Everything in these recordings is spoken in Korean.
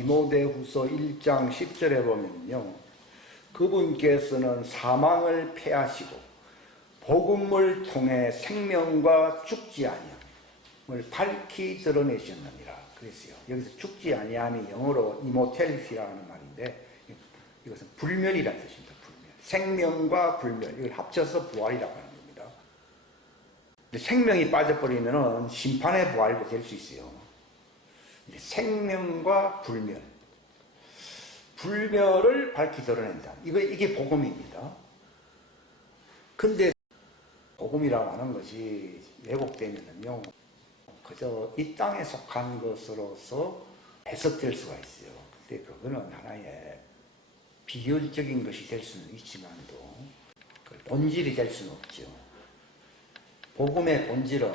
디모데후서 1장 10절에 보면요, 그분께서는 사망을 패하시고 복음을 통해 생명과 죽지 아니함을 밝히 드러내셨느니라 그랬어요. 여기서 죽지 아니함이 영어로 immortality라는 말인데, 이것은 불멸이라는 뜻입니다. 불멸. 생명과 불멸, 이걸 합쳐서 부활이라고 하는 겁니다. 근데 생명이 빠져버리면 심판의 부활도 될 수 있어요. 생명과 불멸, 불멸을 밝히 드러낸다. 이게 복음입니다. 근데 복음이라고 하는 것이 왜곡되면요, 그저 이 땅에 속한 것으로서 해석될 수가 있어요. 근데 그거는 하나의 비유적인 것이 될 수는 있지만도 본질이 될 수는 없죠. 복음의 본질은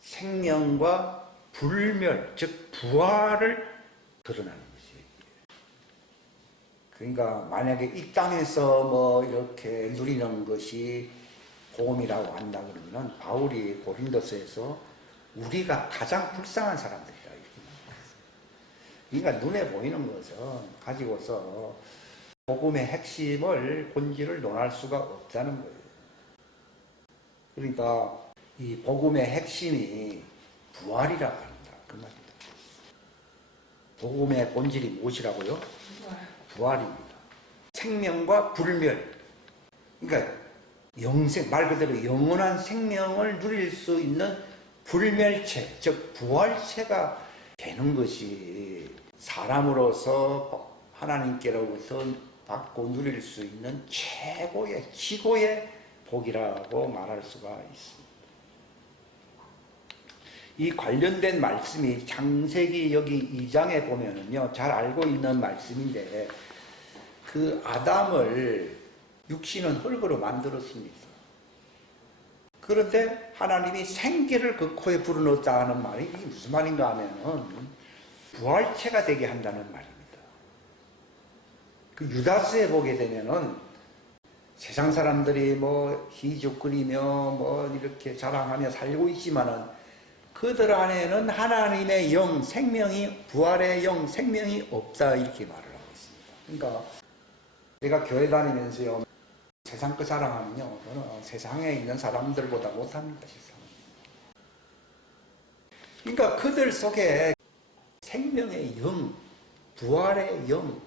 생명과 불멸, 즉 부활을 드러나는 것이에요. 그러니까 만약에 이 땅에서 뭐 이렇게 누리는 것이 복음이라고 한다 그러면 바울이 고린도서에서 우리가 가장 불쌍한 사람들이다 이렇게 말했어요. 그러니까 눈에 보이는 것은 가지고서 복음의 핵심을, 본질을 논할 수가 없다는 거예요. 그러니까 이 복음의 핵심이 부활이라고 합니다. 그 말입니다. 복음의 본질이 무엇이라고요? 부활입니다. 생명과 불멸. 그러니까 영생, 말 그대로 영원한 생명을 누릴 수 있는 불멸체, 즉 부활체가 되는 것이 사람으로서 하나님께로부터 받고 누릴 수 있는 최고의, 지고의 복이라고 말할 수가 있습니다. 이 관련된 말씀이 창세기 여기 2장에 보면은요, 잘 알고 있는 말씀인데, 그 아담을 육신은 흙으로 만들었습니다. 그런데 하나님이 생기를 그 코에 불어넣었다 하는 말이 이게 무슨 말인가 하면은 부활체가 되게 한다는 말입니다. 그 유다서에 보게 되면은 세상 사람들이 뭐 희죽거리며 뭐 이렇게 자랑하며 살고 있지만은 그들 안에는 하나님의 영, 생명이, 부활의 영, 생명이 없다 이렇게 말을 하고 있습니다. 그러니까 내가 교회 다니면서요, 세상 거 자랑하면요, 저는 세상에 있는 사람들보다 못합니다. 세상. 그러니까 그들 속에 생명의 영, 부활의 영,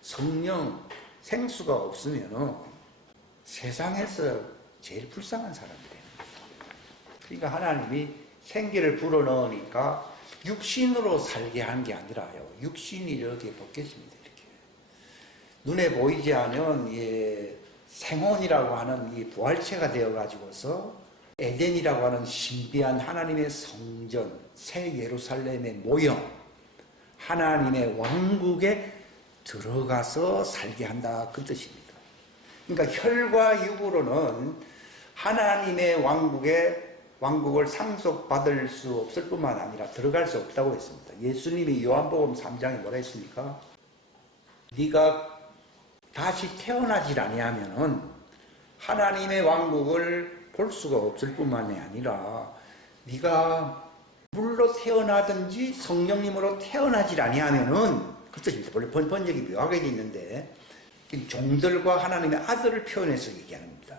성령, 생수가 없으면 세상에서 제일 불쌍한 사람이 됩니다. 그러니까 하나님이 생기를 불어넣으니까 육신으로 살게 한 게 아니라요, 육신이 이렇게 벗겨집니다. 이렇게 눈에 보이지 않은 생혼이라고 하는 이 부활체가 되어 가지고서 에덴이라고 하는 신비한 하나님의 성전, 새 예루살렘의 모형, 하나님의 왕국에 들어가서 살게 한다 그 뜻입니다. 그러니까 혈과 육으로는 하나님의 왕국을 상속받을 수 없을 뿐만 아니라 들어갈 수 없다고 했습니다. 예수님이 요한복음 3장에 뭐라 했습니까? 네가 다시 태어나질 아니하면은 하나님의 왕국을 볼 수가 없을 뿐만이 아니라 네가 물로 태어나든지 성령님으로 태어나질 아니하면은 그 뜻입니다. 원래 번역이 묘하게 돼 있는데 종들과 하나님의 아들을 표현해서 얘기하는 겁니다.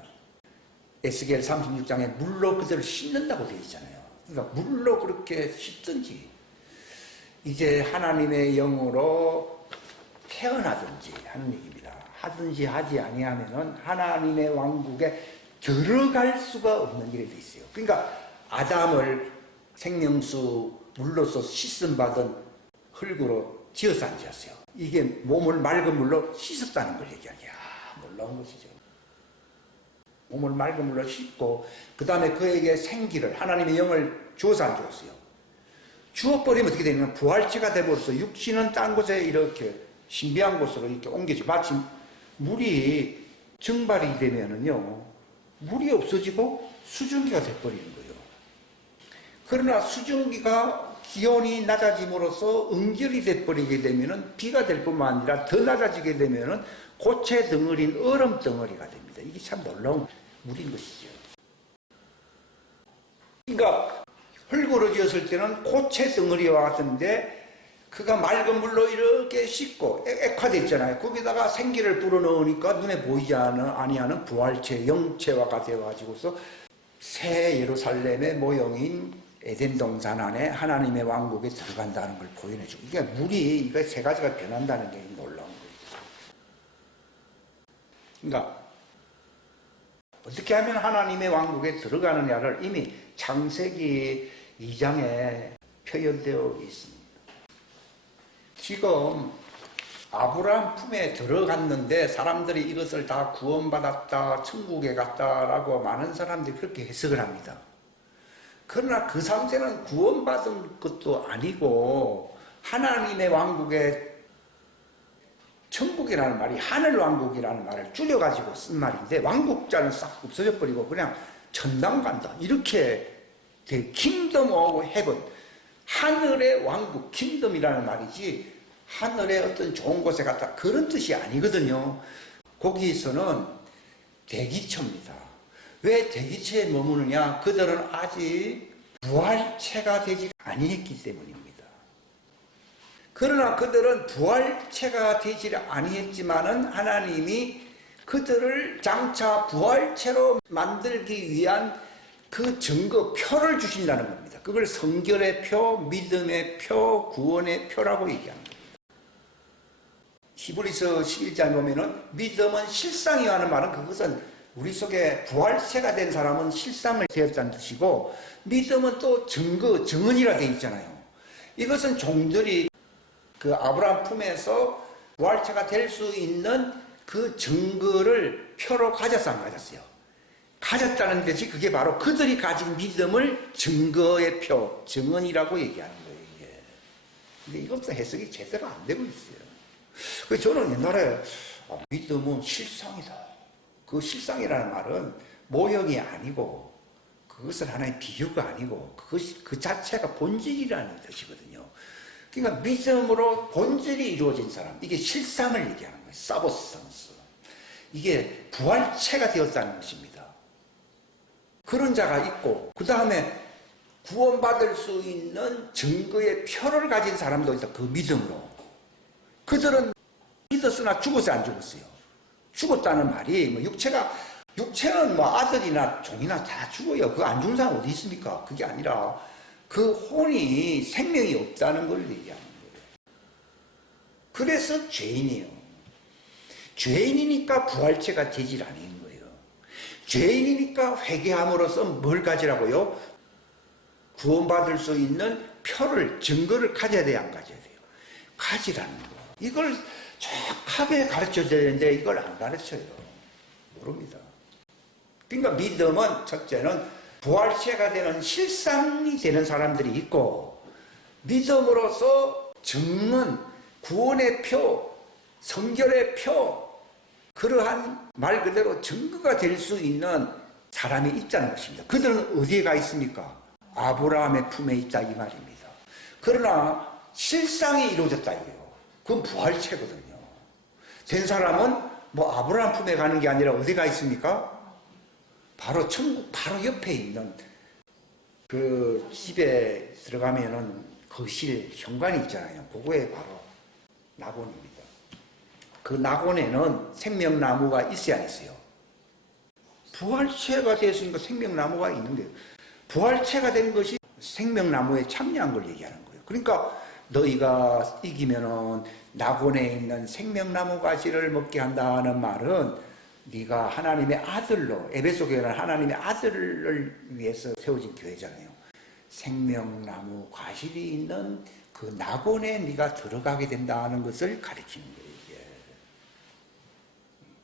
에스겔 36장에 물로 그들을 씻는다고 되어 있잖아요. 그러니까 물로 그렇게 씻든지 이제 하나님의 영으로 태어나든지 하는 얘기입니다. 하든지 하지 아니하면은 하나님의 왕국에 들어갈 수가 없는 일이 돼 있어요. 그러니까 아담을 생명수 물로서 씻음 받은 흙으로 지어서 안 지었어요. 이게 몸을 맑은 물로 씻었다는 걸 얘기하는 거야. 놀라운 것이죠. 몸을 맑은 물로 씻고 그 다음에 그에게 생기를, 하나님의 영을 주어서 안 주었어요. 주어버리면 어떻게 되냐면 부활체가 되버려서 육신은 딴 곳에 이렇게 신비한 곳으로 이렇게 옮겨지고, 마치 물이 증발이 되면은요, 물이 없어지고 수증기가 돼버리는 거예요. 그러나 수증기가 기온이 낮아짐으로써 응결이 돼버리게 되면은 비가 될 뿐만 아니라 더 낮아지게 되면은 고체 덩어리인 얼음 덩어리가 됩니다. 이게 참 놀라운 물인 것이죠. 그러니까 흙으로 지었을 때는 고체 덩어리와 같은데 그가 맑은 물로 이렇게 씻고 액화되어 있잖아요. 거기다가 생기를 불어넣으니까 눈에 보이지 아니하는 부활체, 영체화가 되어가지고서 새 예루살렘의 모형인 에덴 동산 안에 하나님의 왕국에 들어간다는 걸 보여내주고, 이게 물이 이거 세 가지가 변한다는 게 놀라운 거예요. 그러니까 어떻게 하면 하나님의 왕국에 들어가느냐를 이미 창세기 2장에 표현되어 있습니다. 지금 아브라함 품에 들어갔는데 사람들이 이것을 다 구원받았다, 천국에 갔다라고 많은 사람들이 그렇게 해석을 합니다. 그러나 그 상태는 구원받은 것도 아니고 하나님의 왕국에, 천국이라는 말이 하늘왕국이라는 말을 줄여가지고 쓴 말인데, 왕국자는 싹 없어져 버리고 그냥 천당 간다 이렇게 돼. 킹덤 오브 헤븐, 하늘의 왕국, 킹덤이라는 말이지 하늘의 어떤 좋은 곳에 갔다 그런 뜻이 아니거든요. 거기서는 대기처입니다. 왜 대기체에 머무느냐? 그들은 아직 부활체가 되지 아니했기 때문입니다. 그러나 그들은 부활체가 되지 아니했지만은 하나님이 그들을 장차 부활체로 만들기 위한 그 증거, 표를 주신다는 겁니다. 그걸 성결의 표, 믿음의 표, 구원의 표라고 얘기합니다. 히브리서 11장 보면은 믿음은 실상이요 하는 말은, 그것은 우리 속에 부활체가 된 사람은 실상을 되었다는 뜻이고, 믿음은 또 증거, 증언이라 되어 있잖아요. 이것은 종들이 그 아브라함 품에서 부활체가 될 수 있는 그 증거를 표로 가졌어, 안 가졌어요? 가졌다는 것이 그게 바로 그들이 가진 믿음을 증거의 표, 증언이라고 얘기하는 거예요, 이게. 근데 이것도 해석이 제대로 안 되고 있어요. 그래서 저는 옛날에 믿음은 실상이다. 그 실상이라는 말은 모형이 아니고, 그것은 하나의 비유가 아니고, 그것이 그 자체가 본질이라는 뜻이거든요. 그러니까 믿음으로 본질이 이루어진 사람, 이게 실상을 얘기하는 거예요. 사보스턴스. 이게 부활체가 되었다는 것입니다. 그런 자가 있고, 그 다음에 구원받을 수 있는 증거의 표를 가진 사람도 있다. 그 믿음으로. 그들은 믿었으나 죽었어요, 안 죽었어요? 죽었다는 말이, 뭐 육체는 뭐 아들이나 종이나 다 죽어요. 그거 안 죽는 사람 어디 있습니까? 그게 아니라 그 혼이 생명이 없다는 걸 얘기하는 거예요. 그래서 죄인이에요. 죄인이니까 부활체가 되질 않은 거예요. 죄인이니까 회개함으로써 뭘 가지라고요? 구원받을 수 있는 표를, 증거를 가져야 돼요, 안 가져야 돼요? 가지라는 거. 이걸 정확하게 가르쳐야 되는데 이걸 안 가르쳐요. 모릅니다. 그러니까 믿음은 첫째는 부활체가 되는 실상이 되는 사람들이 있고, 믿음으로써 증언, 구원의 표, 성결의 표, 그러한 말 그대로 증거가 될 수 있는 사람이 있다는 것입니다. 그들은 어디에 가 있습니까? 아브라함의 품에 있다 이 말입니다. 그러나 실상이 이루어졌다 이거예요. 그건 부활체거든요. 된 사람은 뭐 아브라함 품에 가는 게 아니라 어디 가 있습니까? 바로 천국 바로 옆에 있는 그 집에 들어가면은 거실 현관이 있잖아요. 그거에 바로 낙원입니다. 그 낙원에는 생명나무가 있어야 안 있어요? 부활체가 됐으니까 생명나무가 있는 거예요. 부활체가 된 것이 생명나무에 참여한 걸 얘기하는 거예요. 그러니까 너희가 이기면은 낙원에 있는 생명나무 가지를 먹게 한다는 말은 네가 하나님의 아들로, 에베소 교회는 하나님의 아들을 위해서 세워진 교회잖아요. 생명나무 과실이 있는 그 낙원에 네가 들어가게 된다는 것을 가리키는 거예요. 이게.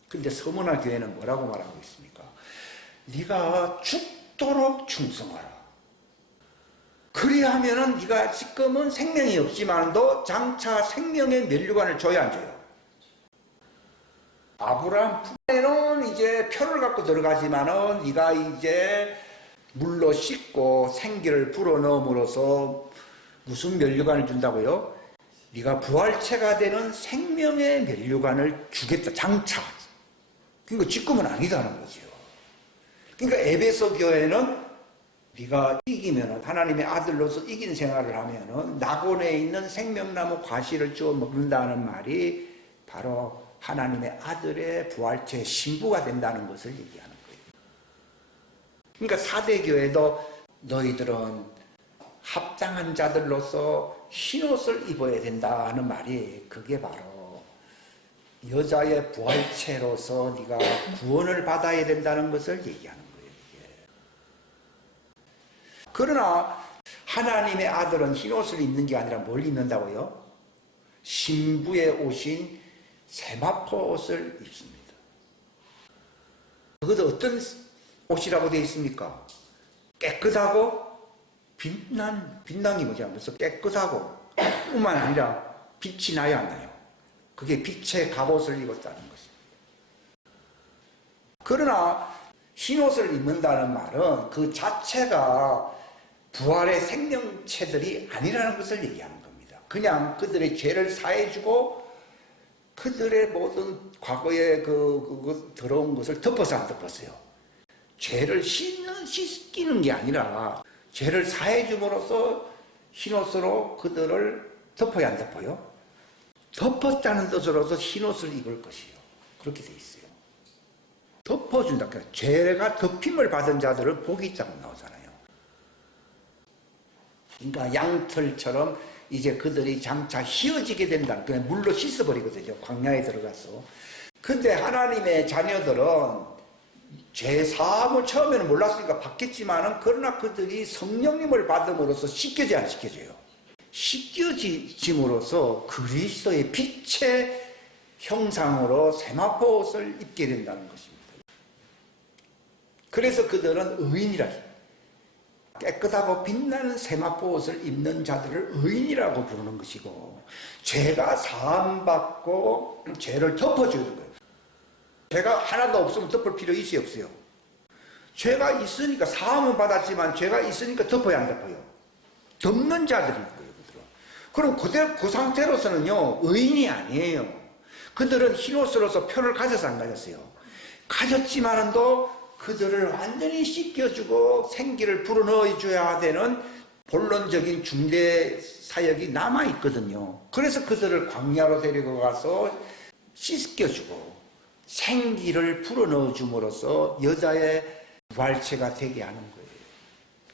근데 서문화 교회는 뭐라고 말하고 있습니까? 네가 죽도록 충성하라. 그리하면은 네가 지금은 생명이 없지만도 장차 생명의 면류관을 줘야 안 줘요? 아브라함 품에는 이제 표를 갖고 들어가지만은 네가 이제 물로 씻고 생기를 불어넣음으로써 무슨 면류관을 준다고요? 네가 부활체가 되는 생명의 면류관을 주겠다, 장차. 그러니까 지금은 아니다는 거죠. 그러니까 에베소 교회는 네가 이기면은 하나님의 아들로서 이긴 생활을 하면은 낙원에 있는 생명나무 과실을 주워 먹는다는 말이 바로 하나님의 아들의 부활체 신부가 된다는 것을 얘기하는 거예요. 그러니까 사대교회도 너희들은 합당한 자들로서 흰옷을 입어야 된다는 말이 그게 바로 여자의 부활체로서 네가 구원을 받아야 된다는 것을 얘기하는 거예요. 그러나 하나님의 아들은 흰옷을 입는 게 아니라 뭘 입는다고요? 신부의 옷인 세마포 옷을 입습니다. 그것도 어떤 옷이라고 되어 있습니까? 깨끗하고 빛난 게 뭐지? 하면서 깨끗하고 뿐만 아니라 빛이 나야 안 나요. 그게 빛의 갑옷을 입었다는 것입니다. 그러나 흰옷을 입는다는 말은 그 자체가 부활의 생명체들이 아니라는 것을 얘기하는 겁니다. 그냥 그들의 죄를 사해주고 그들의 모든 과거의 그 더러운 것을 덮어서 안 덮었어요. 죄를 씻기는 게 아니라 죄를 사해줌으로써 흰옷으로 그들을 덮어야 안 덮어요? 덮었다는 뜻으로서 흰옷을 입을 것이요. 그렇게 돼 있어요. 덮어준다. 그러니까 죄가 덮임을 받은 자들은 복이 있다고 나오잖아요. 그러니까 양털처럼 이제 그들이 장차 휘어지게 된다. 그냥 물로 씻어버리거든요. 광야에 들어가서. 근데 하나님의 자녀들은 죄 사함을 처음에는 몰랐으니까 받겠지만은 그러나 그들이 성령님을 받음으로써 씻겨져야 안 씻겨져요. 씻겨짐으로써 그리스도의 빛의 형상으로 세마포 옷을 입게 된다는 것입니다. 그래서 그들은 의인이라 깨끗하고 빛나는 세마포 옷을 입는 자들을 의인이라고 부르는 것이고 죄가 사함받고 죄를 덮어주는 거예요. 죄가 하나도 없으면 덮을 필요 있어요, 없어요? 죄가 있으니까 사함은 받았지만 죄가 있으니까 덮어야 안 덮어요? 덮는 자들인 거예요, 그들은. 그럼 그대로 그 상태로서는요 의인이 아니에요. 그들은 흰옷으로서 표를 가져서 안 가졌어요. 가졌지만도 그들을 완전히 씻겨주고 생기를 불어넣어줘야 되는 본론적인 중대 사역이 남아있거든요. 그래서 그들을 광야로 데리고 가서 씻겨주고 생기를 불어넣어줌으로써 여자의 부활체가 되게 하는 거예요.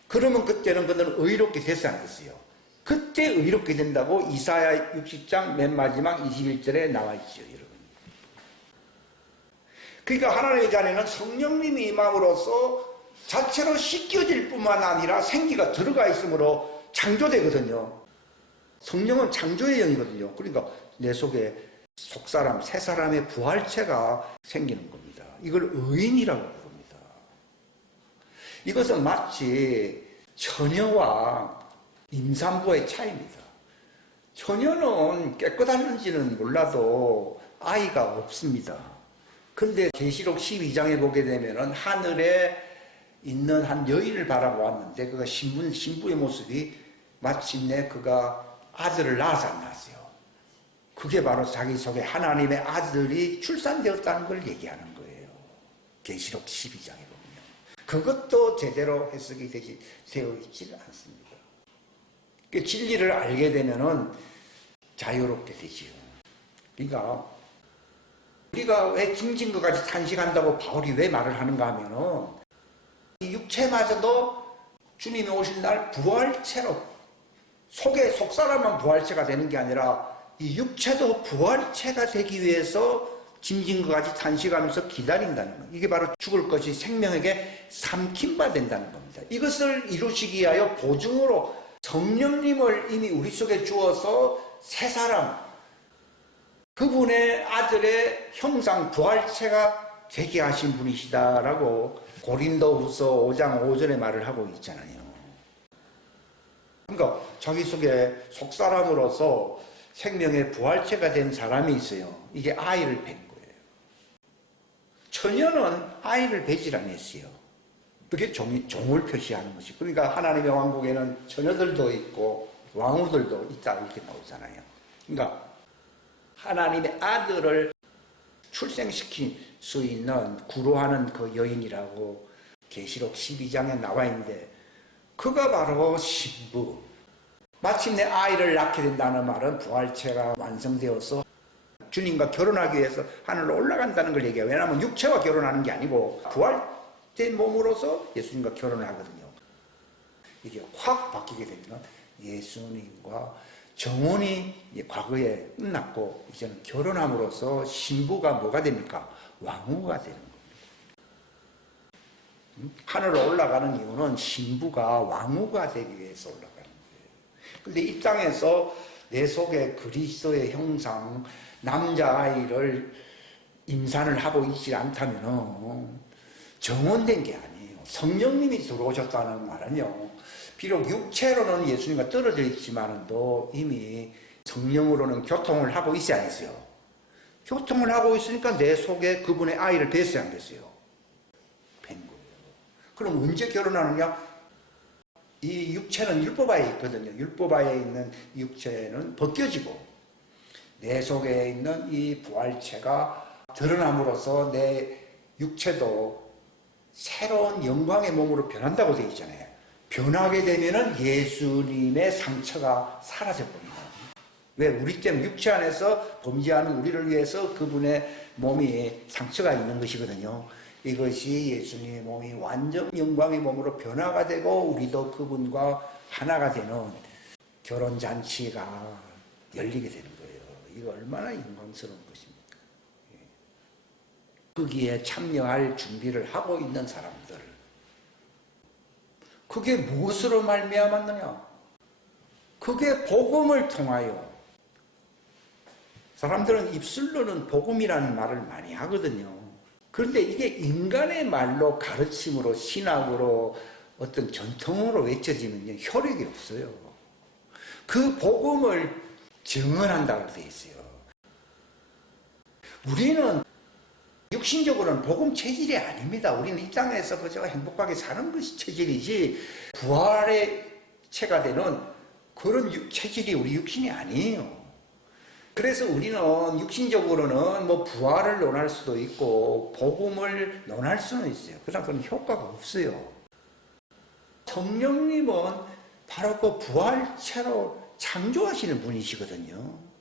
그러면 그때는 그들은 의롭게 됐어 안 됐어요? 그때 의롭게 된다고 이사야 60장 맨 마지막 21절에 나와 있죠, 여러분. 그러니까 하나님의 자녀는 성령님이 임함으로써 자체로 씻겨질 뿐만 아니라 생기가 들어가 있으므로 창조되거든요. 성령은 창조의 영이거든요. 그러니까 내 속에 속사람, 새사람의 부활체가 생기는 겁니다. 이걸 의인이라고 부릅니다. 이것은 마치 처녀와 임산부의 차이입니다. 처녀는 깨끗한지는 몰라도 아이가 없습니다. 근데 계시록 12장에 보게 되면은 하늘에 있는 한 여인을 바라보았는데 그가 신부의 모습이 마침내 그가 아들을 낳아서 안 낳았어요. 그게 바로 자기 속에 하나님의 아들이 출산되었다는 걸 얘기하는 거예요. 계시록 12장에 보면. 그것도 제대로 해석이 되어 있지는 않습니다. 그 진리를 알게 되면은 자유롭게 되지요. 그러니까 우리가 왜 징징과 같이 탄식한다고 바울이 왜 말을 하는가 하면은 이 육체마저도 주님이 오신 날 부활체로 속사람만 부활체가 되는 게 아니라 이 육체도 부활체가 되기 위해서 짐진과 같이 탄식하면서 기다린다는 거예요. 이게 바로 죽을 것이 생명에게 삼킴바 된다는 겁니다. 이것을 이루시기 위하여 보증으로 성령님을 이미 우리 속에 주어서 새 사람, 그분의 아들의 형상 부활체가 되게 하신 분이시다라고 고린도후서 5장 5절에 말을 하고 있잖아요. 그러니까 자기 속에 속사람으로서 생명의 부활체가 된 사람이 있어요. 이게 아이를 뵌 거예요. 처녀는 아이를 뵈질 않았어요. 그게 종을 표시하는 것이. 그러니까 하나님의 왕국에는 처녀들도 있고 왕후들도 있다 이렇게 나오잖아요. 그러니까 하나님의 아들을 출생시킬 수 있는 구로하는 그 여인이라고 계시록 12장에 나와 있는데 그가 바로 신부. 마침내 아이를 낳게 된다는 말은 부활체가 완성되어서 주님과 결혼하기 위해서 하늘로 올라간다는 걸 얘기해요. 왜냐하면 육체와 결혼하는 게 아니고 부활된 몸으로서 예수님과 결혼을 하거든요. 이게 확 바뀌게 되면 예수님과 정혼이 과거에 끝났고 이제는 결혼함으로써 신부가 뭐가 됩니까? 왕후가 되는 겁니다. 하늘로 올라가는 이유는 신부가 왕후가 되기 위해서 올라가는 거예요. 그런데 이 땅에서 내 속에 그리스도의 형상, 남자아이를 임산을 하고 있지 않다면 정혼된 게 아니에요. 성령님이 들어오셨다는 말은요, 비록 육체로는 예수님과 떨어져 있지만도 이미 성령으로는 교통을 하고 있지 않았어요. 교통을 하고 있으니까 내 속에 그분의 아이를 뵀어요, 안 뵀어요? 뵌 거예요. 그럼 언제 결혼하느냐? 이 육체는 율법하에 있거든요. 율법하에 있는 육체는 벗겨지고 내 속에 있는 이 부활체가 드러남으로써 내 육체도 새로운 영광의 몸으로 변한다고 되어 있잖아요. 변하게 되면은 예수님의 상처가 사라져버립니다. 왜? 우리 때문에 육체 안에서 범죄하는 우리를 위해서 그분의 몸이 상처가 있는 것이거든요. 이것이 예수님의 몸이 완전 영광의 몸으로 변화가 되고 우리도 그분과 하나가 되는 결혼잔치가 열리게 되는 거예요. 이거 얼마나 영광스러운 것입니까? 거기에 참여할 준비를 하고 있는 사람들, 그게 무엇으로 말미암았느냐? 그게 복음을 통하여. 사람들은 입술로는 복음이라는 말을 많이 하거든요. 그런데 이게 인간의 말로 가르침으로 신학으로 어떤 전통으로 외쳐지면 효력이 없어요. 그 복음을 증언한다고 되어 있어요. 우리는 육신적으로는 복음 체질이 아닙니다. 우리는 이 땅에서 그저 행복하게 사는 것이 체질이지 부활의 체가 되는 그런 체질이 우리 육신이 아니에요. 그래서 우리는 육신적으로는 뭐 부활을 논할 수도 있고 복음을 논할 수는 있어요. 그러나 그건 효과가 없어요. 성령님은 바로 그 부활체로 창조하시는 분이시거든요.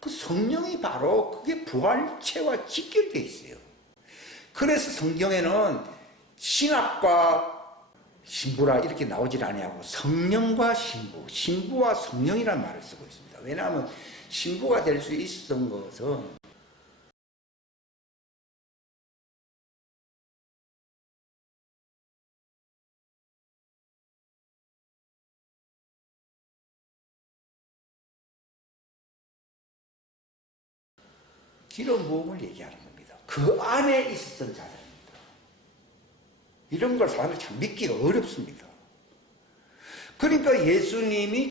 그 성령이 바로 그게 부활체와 직결되어 있어요. 그래서 성경에는 신학과 신부라 이렇게 나오질 아니하고 성령과 신부, 신부와 성령이라는 말을 쓰고 있습니다. 왜냐하면 신부가 될 수 있었던 것은 기름 부음을 얘기하는 겁니다. 그 안에 있었던 자들입니다. 이런 걸 사람들이 참 믿기가 어렵습니다. 그러니까 예수님이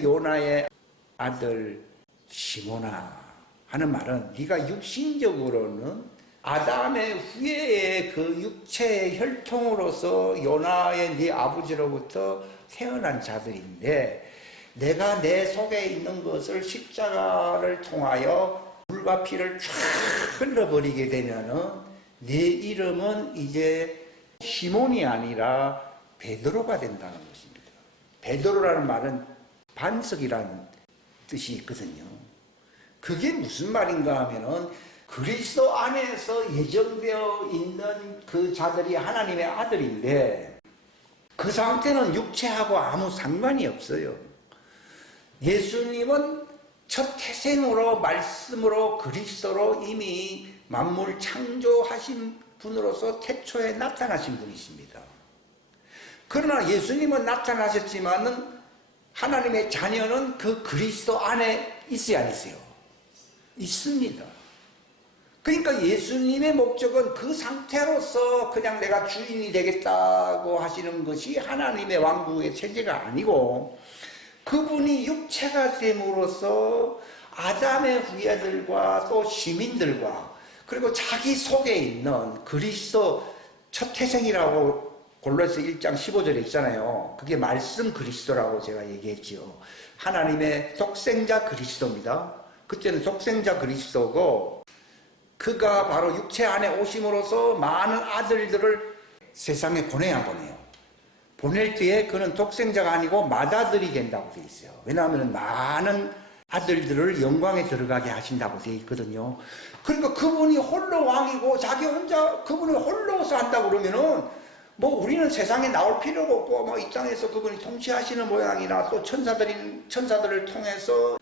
요나의 아들 시몬아 하는 말은 네가 육신적으로는 아담의 후예의 그 육체의 혈통으로서 요나의 네 아버지로부터 태어난 자들인데 내가 내 속에 있는 것을 십자가를 통하여 물과 피를 쫙 흘러버리게 되면은 네 이름은 이제 시몬이 아니라 베드로가 된다는 것입니다. 베드로라는 말은 반석이라는 뜻이 있거든요. 그게 무슨 말인가 하면은 그리스도 안에서 예정되어 있는 그 자들이 하나님의 아들인데 그 상태는 육체하고 아무 상관이 없어요. 예수님은 첫 태생으로 말씀으로 그리스도로 이미 만물 창조하신 분으로서 태초에 나타나신 분이십니다. 그러나 예수님은 나타나셨지만은 하나님의 자녀는 그 그리스도 안에 있어야 안 있어요? 있습니다. 그러니까 예수님의 목적은 그 상태로서 그냥 내가 주인이 되겠다고 하시는 것이 하나님의 왕국의 체제가 아니고 그분이 육체가 됨으로써 아담의 후예들과 또 시민들과 그리고 자기 속에 있는 그리스도 첫 태생이라고 골로새 1장 15절에 있잖아요. 그게 말씀 그리스도라고 제가 얘기했지요. 하나님의 독생자 그리스도입니다. 그때는 독생자 그리스도고 그가 바로 육체 안에 오심으로써 많은 아들들을 세상에 보내야 보내요. 보낼 때에 그는 독생자가 아니고 맏아들이 된다고 되어 있어요. 왜냐하면 많은 아들들을 영광에 들어가게 하신다고 되어 있거든요. 그러니까 그분이 홀로 왕이고 자기 혼자 그분이 홀로서 한다고 그러면은 뭐 우리는 세상에 나올 필요가 없고 뭐 이 땅에서 그분이 통치하시는 모양이나 또 천사들을 통해서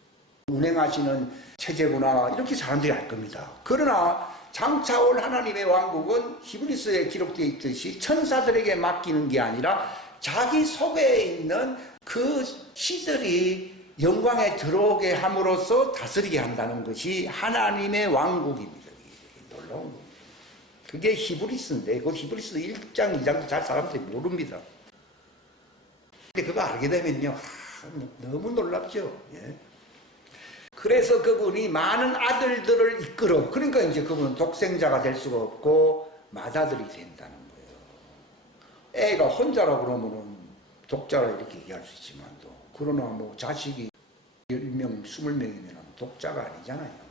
운행하시는 체제구나 이렇게 사람들이 알 겁니다. 그러나 장차 올 하나님의 왕국은 히브리서에 기록되어 있듯이 천사들에게 맡기는 게 아니라 자기 속에 있는 그 씨들이 영광에 들어오게 함으로써 다스리게 한다는 것이 하나님의 왕국입니다. 놀라운 겁니다. 그게 히브리서인데 그 히브리서 1장 2장도 잘 사람들이 모릅니다. 근데 그거 알게 되면요 너무 놀랍죠. 예. 그래서 그분이 많은 아들들을 이끌어 그러니까 이제 그분은 독생자가 될 수가 없고 맏아들이 된다는 거예요. 애가 혼자라 그러면은 독자라 이렇게 얘기할 수 있지만도 그러나 뭐 자식이 10명, 20명이면 독자가 아니잖아요.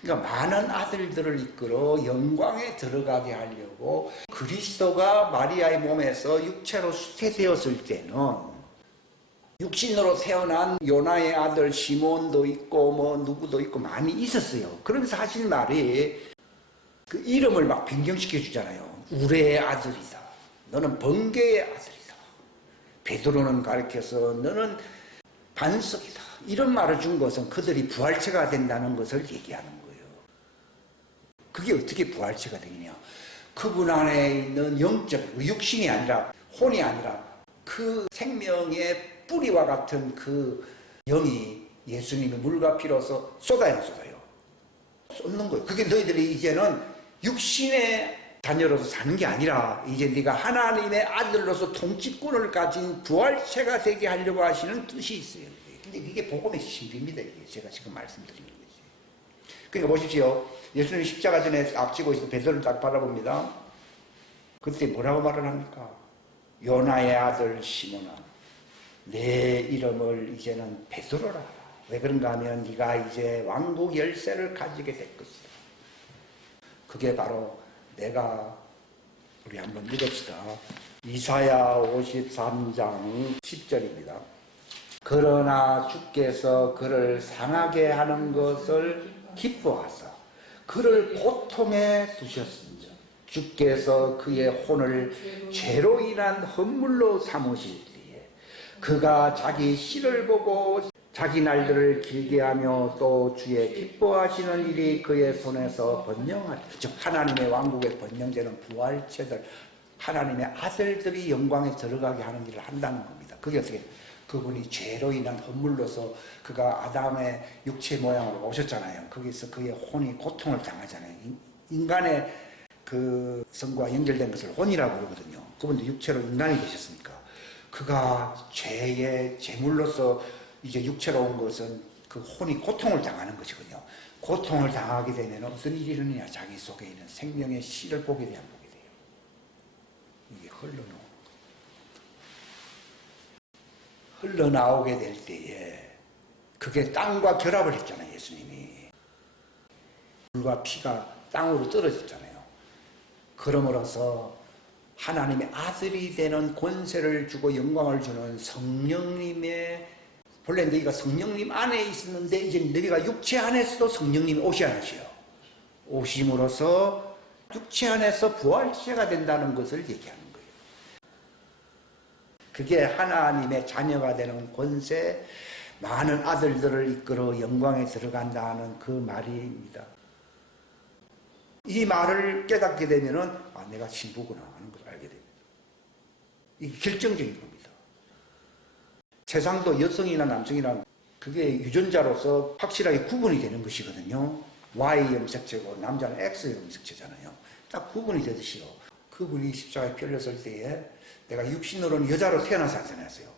그러니까 많은 아들들을 이끌어 영광에 들어가게 하려고 그리스도가 마리아의 몸에서 육체로 수태되었을 때는 육신으로 태어난 요나의 아들 시몬도 있고 뭐 누구도 있고 많이 있었어요. 그러면서 하신 말이 그 이름을 막 변경시켜 주잖아요. 우레의 아들이다. 너는 번개의 아들이다. 베드로는 가르쳐서 너는 반석이다. 이런 말을 준 것은 그들이 부활체가 된다는 것을 얘기하는 거예요. 그게 어떻게 부활체가 되느냐. 그분 안에 있는 영적, 육신이 아니라 혼이 아니라 그 생명의 뿌리와 같은 그 영이 예수님의 물과 피로서 쏟아요. 쏟는 거예요. 그게 너희들이 이제는 육신의 자녀로서 사는 게 아니라 이제 네가 하나님의 아들로서 통치권을 가진 부활체가 되게 하려고 하시는 뜻이 있어요. 근데 이게 복음의 신비입니다. 이게 제가 지금 말씀드리는 거지. 그러니까 보십시오. 예수님이 십자가 전에 앞지고 있어 베드로를 딱 바라봅니다. 그때 뭐라고 말을 합니까? 요나의 아들 시몬아, 내 이름을 이제는 베드로라 하라. 왜 그런가 하면 네가 이제 왕국 열쇠를 가지게 될 것이다. 그게 바로 내가 우리 한번 읽읍시다. 이사야 53장 10절입니다. 그러나 주께서 그를 상하게 하는 것을 기뻐하사 그를 고통에 두셨습니다. 주께서 그의 혼을 죄로 인한 헌물로 삼으실 때에 그가 자기 씨를 보고 자기 날들을 길게 하며 또 주의 기뻐하시는 일이 그의 손에서 번영하리. 즉 하나님의 왕국에 번영되는 부활체들, 하나님의 아들들이 영광에 들어가게 하는 일을 한다는 겁니다. 그게 어떻게 그분이 죄로 인한 헌물로서 그가 아담의 육체 모양으로 오셨잖아요. 거기서 그의 혼이 고통을 당하잖아요. 인간의 그 성과 연결된 것을 혼이라고 그러거든요. 그분도 육체로 인간이 되셨으니까 그가 죄의 제물로서 이제 육체로 온 것은 그 혼이 고통을 당하는 것이거든요. 고통을 당하게 되면 어떤 일이 일어나냐. 자기 속에 있는 생명의 씨를 보게 돼야 보게 돼요. 이게 흘러나오게 될 때에 그게 땅과 결합을 했잖아요. 예수님이. 물과 피가 땅으로 떨어졌잖아요. 그러므로서 하나님의 아들이 되는 권세를 주고 영광을 주는 성령님의 본래 너희가 성령님 안에 있었는데 이제 너희가 육체 안에서도 성령님이 오셔야 하시오. 오심으로써 육체 안에서 부활체가 된다는 것을 얘기하는 거예요. 그게 하나님의 자녀가 되는 권세, 많은 아들들을 이끌어 영광에 들어간다는 그 말입니다. 이 말을 깨닫게 되면은 아, 내가 신부구나 하는 걸 알게 됩니다. 이게 결정적인 겁니다. 세상도 여성이나 남성이나 그게 유전자로서 확실하게 구분이 되는 것이거든요. Y 염색체고 남자는 X 염색체잖아요. 딱 구분이 되듯이요. 그분이 십자가에 pier렸을 때에 내가 육신으로는 여자로 태어나서 안 태어났어요.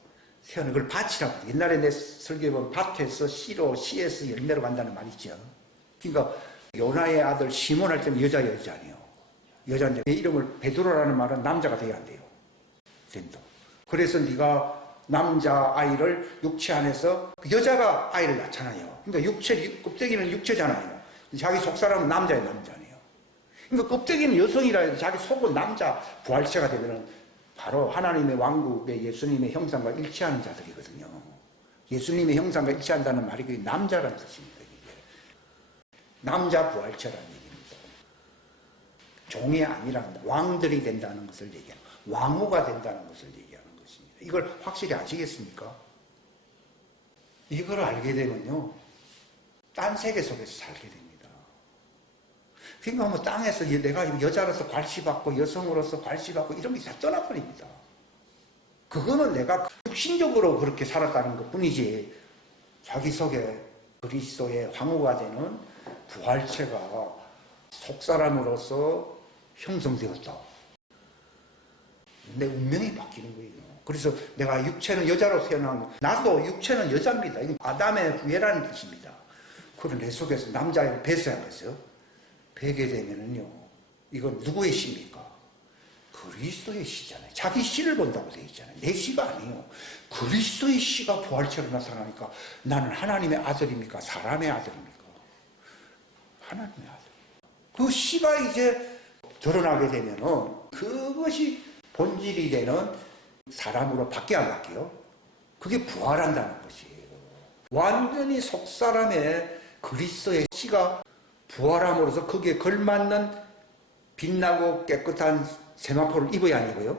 태어난 걸 밭이라고. 옛날에 내 설교에 보면 밭에서 씨에서 열매로 간다는 말이 있죠. 그러니까 요나의 아들 시몬 할 때는 여자 아니에요. 여자인데 내 이름을 베드로라는 말은 남자가 돼야 안 돼요. 된다. 그래서 네가 남자 아이를 육체 안에서 여자가 아이를 낳잖아요. 그러니까 껍데기는 육체잖아요. 자기 속사람은 남자예요. 그러니까 껍데기는 여성이라 해도 자기 속은 남자 부활체가 되면은 바로 하나님의 왕국의 예수님의 형상과 일치하는 자들이거든요. 예수님의 형상과 일치한다는 말이 그게 남자라는 뜻입니다. 이게. 남자 부활체라는 얘기입니다. 종이 아니라 왕들이 된다는 것을 얘기하는, 왕후가 된다는 것을 얘기하는 것입니다. 이걸 확실히 아시겠습니까? 이걸 알게 되면요, 딴 세계 속에서 살게 됩니다. 그러니까 뭐 땅에서 내가 여자로서 괄시받고 여성으로서 괄시받고 이런 게 다 떠나버립니다. 그거는 내가 육신적으로 그렇게 살았다는 것 뿐이지, 자기 속에 그리스도의 황후가 되는 부활체가 속사람으로서 형성되었다. 내 운명이 바뀌는 거예요. 그래서 내가 육체는 여자로 태어난 거, 나도 육체는 여자입니다. 이건 아담의 후예라는 뜻입니다. 그런 내 속에서 남자를 배수하겠어요. 배게 되면은요, 이건 누구의 시입니까? 그리스도의 시잖아요. 자기 시를 본다고 되어 있잖아요. 내 시가 아니에요. 그리스도의 시가 부활체로 나타나니까 나는 하나님의 아들입니까? 사람의 아들입니까? 하나님의 아들. 그 시가 이제 드러나게 되면은 그것이 본질이 되는 사람으로 바뀌어 안 바뀌어요? 그게 부활한다는 것이에요. 완전히 속사람의 그리스도의 씨가 부활함으로써 거기에 걸맞는 빛나고 깨끗한 세마포를 입어야 안 입어요?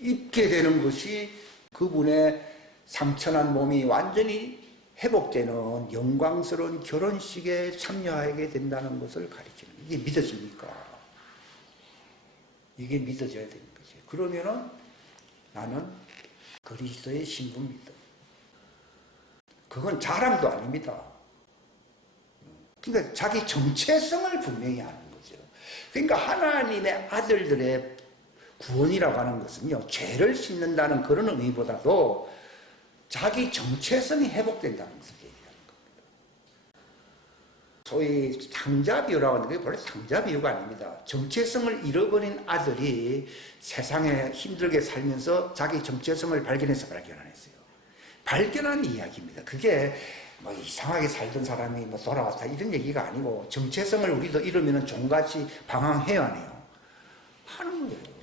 입게 되는 것이 그분의 상처난 몸이 완전히 회복되는 영광스러운 결혼식에 참여하게 된다는 것을 가르치는, 이게 믿어집니까? 이게 믿어져야 되는 거지. 그러면은 나는 그리스도의 신부입니다. 그건 자랑도 아닙니다. 그러니까 자기 정체성을 분명히 아는 거죠. 그러니까 하나님의 아들들의 구원이라고 하는 것은요, 죄를 씻는다는 그런 의미보다도 자기 정체성이 회복된다는 것을 얘기하는 겁니다. 소위 상자비유라고 하는 게 원래 상자비유가 아닙니다. 정체성을 잃어버린 아들이 세상에 힘들게 살면서 자기 정체성을 발견했어요. 발견한 이야기입니다. 그게 뭐 이상하게 살던 사람이 뭐 돌아왔다 이런 얘기가 아니고, 정체성을 우리도 잃으면 종같이 방황해야 하네요. 하는 거예요.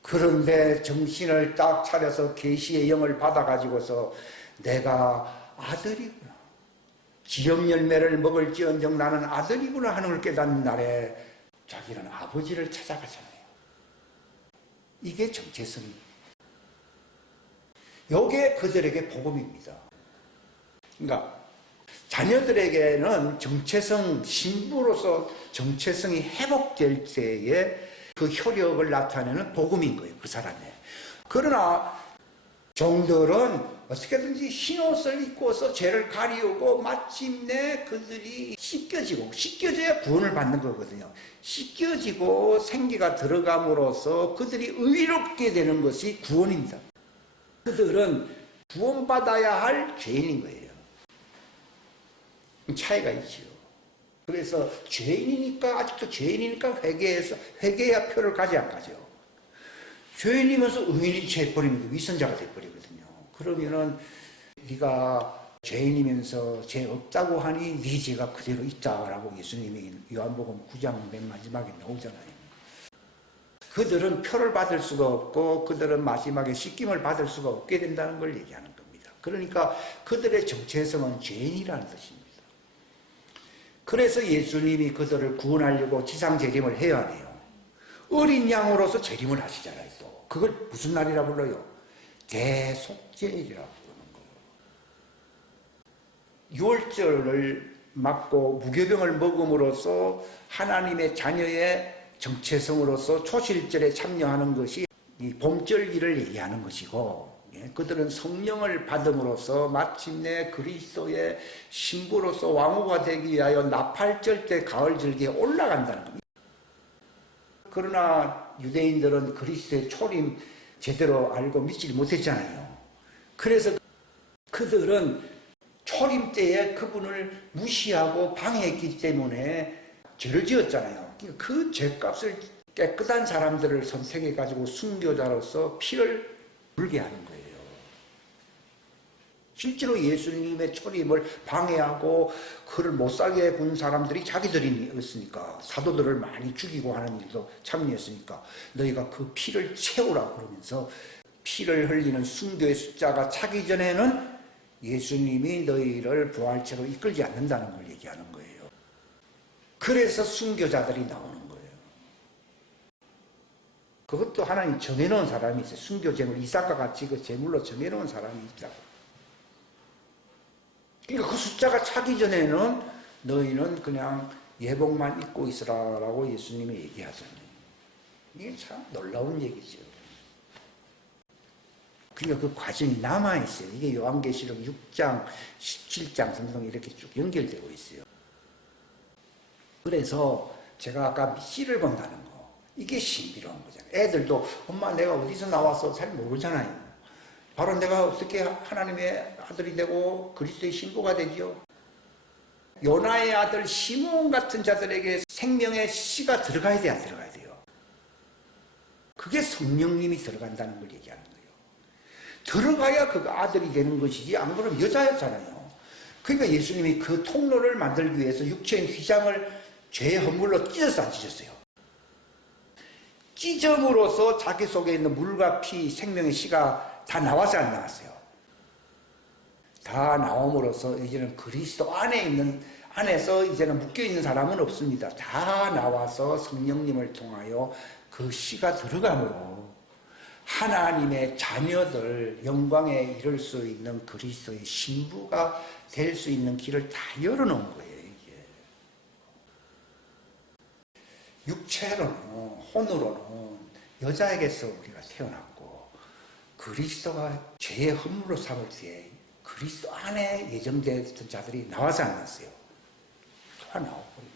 그런데 정신을 딱 차려서 계시의 영을 받아가지고서 내가 아들이구나, 지엄 열매를 먹을지언정 나는 아들이구나 하는 걸 깨닫는 날에 자기는 아버지를 찾아가잖아요. 이게 정체성입니다. 이게 그들에게 복음입니다. 그러니까 자녀들에게는 정체성, 신부로서 정체성이 회복될 때에 그 효력을 나타내는 복음인 거예요, 그 사람의. 그러나 종들은 어떻게든지 흰옷을 입고서 죄를 가리우고 마침내 그들이 씻겨져야 구원을 받는 거거든요. 씻겨지고 생기가 들어감으로써 그들이 의롭게 되는 것이 구원입니다. 그들은 구원받아야 할 죄인인 거예요. 차이가 있죠. 그래서 죄인이니까, 아직도 죄인이니까 회개해야 표를 가지 안 가죠. 죄인이면서 의인이 돼버리면 위선자가 돼버리거든요. 그러면은 네가 죄인이면서 죄 없다고 하니 네 죄가 그대로 있다라고 예수님이 요한복음 9장 맨 마지막에 나오잖아요. 그들은 표를 받을 수가 없고 그들은 마지막에 씻김을 받을 수가 없게 된다는 걸 얘기하는 겁니다. 그러니까 그들의 정체성은 죄인이라는 뜻입니다. 그래서 예수님이 그들을 구원하려고 지상재림을 해야 하네요. 어린 양으로서 재림을 하시잖아요. 또 그걸 무슨 날이라 불러요? 대속죄일이라고 부르는 거예요. 6월절을 맞고 무교병을 먹음으로써 하나님의 자녀의 정체성으로서 초실절에 참여하는 것이 이 봄절기를 얘기하는 것이고, 그들은 성령을 받음으로써 마침내 그리스도의 신부로서 왕후가 되기 위하여 나팔절 때 가을절기에 올라간다는 겁니다. 그러나 유대인들은 그리스도의 초림 제대로 알고 믿지 못했잖아요. 그래서 그들은 초림 때에 그분을 무시하고 방해했기 때문에 죄를 지었잖아요. 그 죄값을 깨끗한 사람들을 선택해가지고 순교자로서 피를 물게 하는 거예요. 실제로 예수님의 초림을 방해하고 그를 못 살게 군 사람들이 자기들이었으니까 사도들을 많이 죽이고 하는 일도 참여했으니까 너희가 그 피를 채우라 그러면서 피를 흘리는 순교의 숫자가 차기 전에는 예수님이 너희를 부활체로 이끌지 않는다는 걸 얘기하는 거예요. 그래서 순교자들이 나오는 거예요. 그것도 하나님 정해놓은 사람이 있어요. 순교 제물, 이삭과 같이 그 제물로 정해놓은 사람이 있다고. 그러니까 그 숫자가 차기 전에는 너희는 그냥 예복만 입고 있으라라고 예수님이 얘기하잖아요. 이게 참 놀라운 얘기죠. 그러니까 그 과정이 남아있어요. 이게 요한계시록 6장, 17장 등등 이렇게 쭉 연결되고 있어요. 그래서 제가 아까 씨를 본다는 거, 이게 신비로운 거잖아요. 애들도 엄마 내가 어디서 나와서 잘 모르잖아요. 바로 내가 어떻게 하나님의 아들이 되고 그리스도의 신부가 되죠. 요나의 아들 시므온 같은 자들에게 생명의 씨가 들어가야 돼, 안 들어가야 돼요? 그게 성령님이 들어간다는 걸 얘기하는 거예요. 들어가야 그 아들이 되는 것이지, 안 그러면 여자였잖아요. 그러니까 예수님이 그 통로를 만들기 위해서 육체인 휘장을 죄의 허물로 찢어서 안 찢었어요. 찢음으로써 자기 속에 있는 물과 피, 생명의 씨가 다 나와서 안 나왔어요. 다 나옴으로써 이제는 그리스도 안에서 이제는 묶여있는 사람은 없습니다. 다 나와서 성령님을 통하여 그 씨가 들어감으로 하나님의 자녀들 영광에 이를 수 있는 그리스도의 신부가 될 수 있는 길을 다 열어놓은 거예요. 이게 육체로는, 혼으로는 여자에게서 우리가 태어났고 그리스도가 죄의 허물로 삼을 때에 그리스도 안에 예정되었던 자들이 나와서 안 났어요. 다 나와버린 거예요.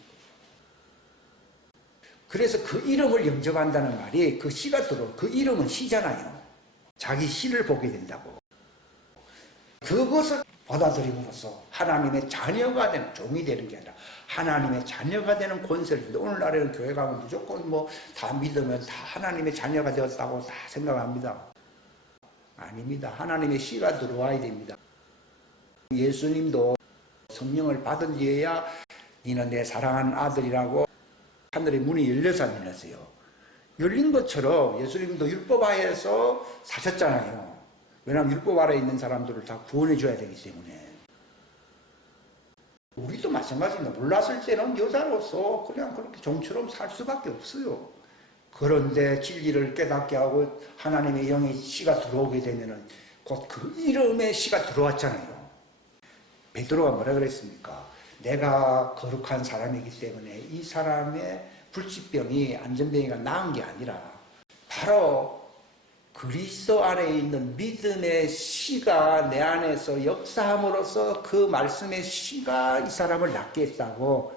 그래서 그 이름을 영접한다는 말이 그 씨가 그 이름은 씨잖아요. 자기 씨를 보게 된다고. 그것을 받아들임으로써 하나님의 자녀가 되는, 종이 되는 게 아니라 하나님의 자녀가 되는 권세를 줍니다. 오늘날에는 교회 가면 무조건 뭐 다 믿으면 다 하나님의 자녀가 되었다고 다 생각합니다. 아닙니다. 하나님의 씨가 들어와야 됩니다. 예수님도 성령을 받은 뒤에야 너는 내 사랑하는 아들이라고 하늘의 문이 열려서 안 열렸어요. 열린 것처럼 예수님도 율법 하에서 사셨잖아요. 왜냐하면 율법 아래에 있는 사람들을 다 구원해 줘야 되기 때문에. 우리도 마찬가지입니다. 몰랐을 때는 여자로서 그냥 그렇게 종처럼 살 수밖에 없어요. 그런데 진리를 깨닫게 하고 하나님의 영의 씨가 들어오게 되면은 곧 그 이름의 씨가 들어왔잖아요. 베드로가 뭐라 그랬습니까? 내가 거룩한 사람이기 때문에 이 사람의 불치병이, 안전병이가 나은 게 아니라 바로 그리스도 안에 있는 믿음의 씨가 내 안에서 역사함으로써 그 말씀의 씨가 이 사람을 낫게 했다고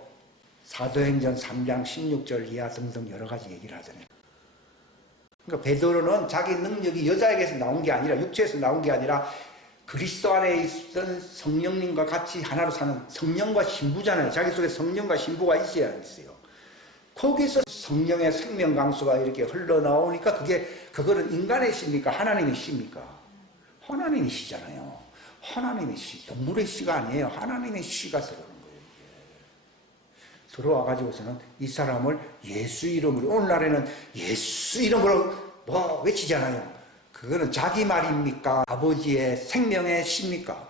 사도행전 3장 16절 이하 등등 여러 가지 얘기를 하잖아요. 그러니까 베드로는 자기 능력이 여자에게서 나온 게 아니라, 육체에서 나온 게 아니라 그리스도 안에 있던 성령님과 같이 하나로 사는 성령과 신부잖아요. 자기 속에 성령과 신부가 있어야 있어요. 거기서 성령의 생명 강수가 이렇게 흘러나오니까 그거는 인간의 씨입니까? 하나님의 씨입니까? 하나님의 씨잖아요. 하나님의 씨, 동물의 씨가 아니에요. 하나님의 씨가 들어오는 거예요. 들어와가지고서는 이 사람을 예수 이름으로, 오늘날에는 예수 이름으로 뭐 외치잖아요. 그거는 자기 말입니까? 아버지의 생명의 씨입니까?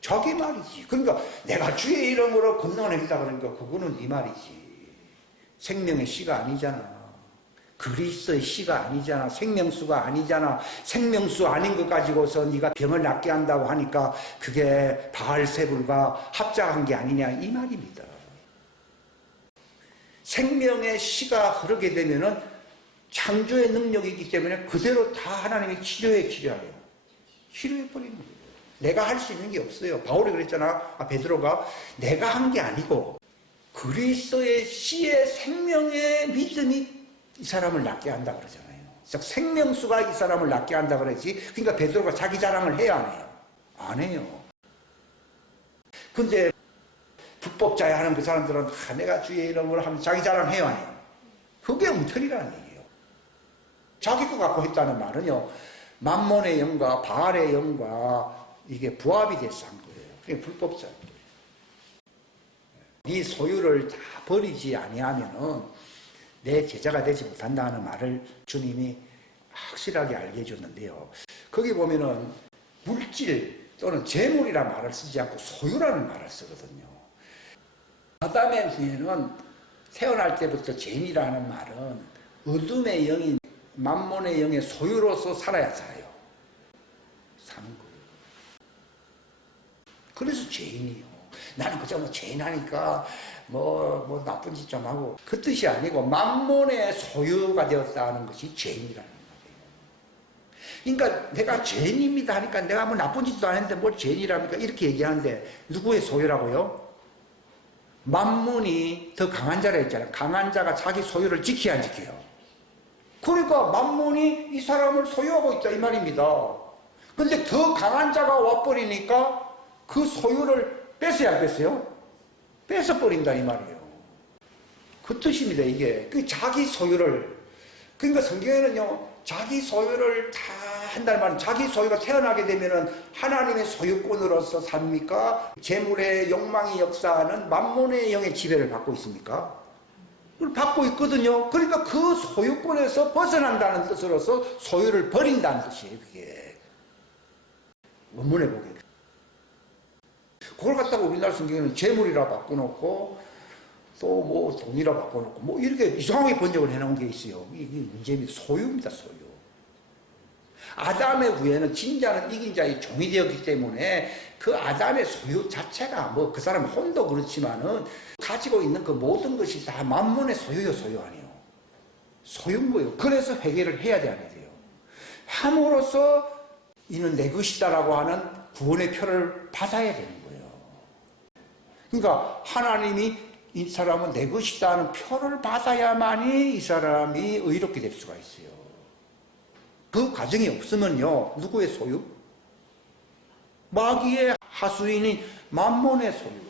자기 말이지. 그러니까 내가 주의 이름으로 권능을 해준다 그러니까 그거는 네 말이지. 생명의 씨가 아니잖아. 그리스도의 씨가 아니잖아. 생명수가 아니잖아. 생명수 아닌 것 가지고서 네가 병을 낫게 한다고 하니까 그게 바알세불과 합작한 게 아니냐 이 말입니다. 생명의 씨가 흐르게 되면은 창조의 능력이 있기 때문에 그대로 다 하나님이 치료해요. 치료해버리는 거예요. 내가 할 수 있는 게 없어요. 바울이 그랬잖아. 베드로가 내가 한 게 아니고 그리스도의 씨의 생명의 믿음이 이 사람을 낫게 한다 그러잖아요. 생명수가 이 사람을 낫게 한다 그러지. 그러니까 베드로가 자기 자랑을 해야 안 해요? 안 해요. 근데 불법자에 하는 그 사람들은 내가 주의 이름으로 하면 자기 자랑해요 안 해요? 그게 엉터리라는 얘기예요. 자기 거 갖고 했다는 말은요, 만몬의 영과 바알의 영과 이게 부합이 돼서 한 거예요. 그게 불법자인 거예요. 네 소유를 다 버리지 아니하면은 내 제자가 되지 못한다는 말을 주님이 확실하게 알게 해줬는데요. 거기 보면은 물질 또는 재물이라는 말을 쓰지 않고 소유라는 말을 쓰거든요. 아담의 후에는 태어날 때부터 죄인이라는 말은 어둠의 영인 만몬의 영의 소유로서 살아야 살아요. 사는 거예요. 그래서 죄인이요. 나는 그저 뭐 죄인하니까 뭐 나쁜 짓 좀 하고 그 뜻이 아니고 만몬의 소유가 되었다는 것이 죄인이라는 말이에요. 그러니까 내가 죄인입니다 하니까 내가 뭐 나쁜 짓도 안 했는데 뭘 죄인이랍니까 이렇게 얘기하는데 누구의 소유라고요? 만몬이 더 강한 자라 했잖아요. 강한 자가 자기 소유를 지켜야 안 지켜요. 그러니까 만몬이 이 사람을 소유하고 있다 이 말입니다. 근데 더 강한 자가 와버리니까 그 소유를 뺏어야 안 뺏어요? 뺏어버린다 이 말이에요. 그 뜻입니다 이게. 그 자기 소유를, 그러니까 성경에는요 자기 소유를 다 한다는 말은 자기 소유가 태어나게 되면은 하나님의 소유권으로서 삽니까? 재물의 욕망이 역사하는 만몬의 영의 지배를 받고 있습니까? 그걸 받고 있거든요. 그러니까 그 소유권에서 벗어난다는 뜻으로서 소유를 버린다는 뜻이에요 그게. 원문에 보게. 그걸 갖다가 우리나라 성경에는 재물이라 바꿔놓고 또 뭐 돈이라 바꿔놓고 뭐 이렇게 이상하게 번역을 해놓은 게 있어요. 이게 문제입니다. 소유입니다 소유. 아담의 후에는 진자는 이긴 자의 종이 되었기 때문에 그 아담의 소유 자체가 뭐 그 사람 혼도 그렇지만은 가지고 있는 그 모든 것이 다 만몬의 소유요 소유 아니에요. 소유인 거예요. 그래서 회개를 해야 돼 안 해야 돼요. 함으로써 이는 내 것이다라고 하는 구원의 표를 받아야 되는 거예요. 그러니까 하나님이 이 사람은 내 것이다 하는 표를 받아야만이 이 사람이 의롭게 될 수가 있어요. 그 과정이 없으면요 누구의 소유? 마귀의 하수인이 만몬의 소유예요.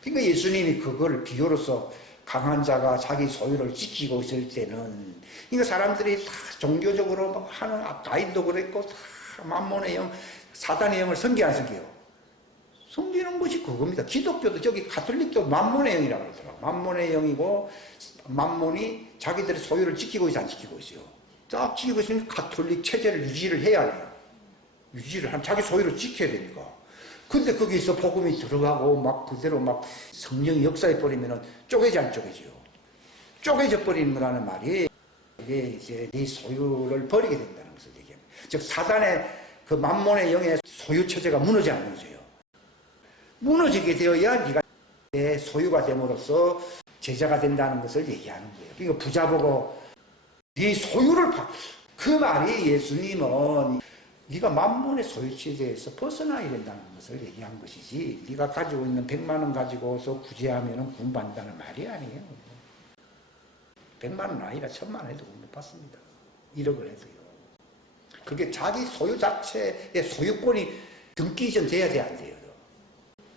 그러니까 예수님이 그걸 비교로서 강한 자가 자기 소유를 지키고 있을 때는 그러니까 사람들이 다 종교적으로 하는 가인도 그랬고 다 만몬의 영, 사단의 영을 섬기 안 섬겨요? 섬기는 것이 그겁니다. 기독교도 저기 가톨릭도 만몬의 영이라고 그러더라고요. 만몬의 영이고 만몬이 자기들의 소유를 지키고 있어 안 지키고 있어요? 딱 지키고 있으면 가톨릭 체제를 유지를 해야 해요. 유지를 하면 자기 소유를 지켜야 되니까. 근데 거기서 복음이 들어가고 막 그대로 막 성령이 역사해 버리면은 쪼개지 안 쪼개져요. 쪼개져 버리는 거라는 말이 이게 이제 네 소유를 버리게 된다는 것을 얘기합니다. 즉 사단의 그 만몬의 영의 소유 체제가 무너져 안 무너져요. 무너지게 되어야 네가 내 소유가 됨으로써 제자가 된다는 것을 얘기하는 거예요. 그러니까 부자 보고 네 소유를 그 말이 예수님은 네가 만몬의 소유 체제에서 벗어나야 된다는 것을 얘기한 것이지 네가 가지고 있는 100만 원 가지고서 구제하면 구원받는다는 말이 아니에요. 100만 원 아니라 1000만 원 해도 구원 못 받습니다. 1억을 해도요. 그게 자기 소유 자체의 소유권이 등기 이전 돼야 돼 안 돼요?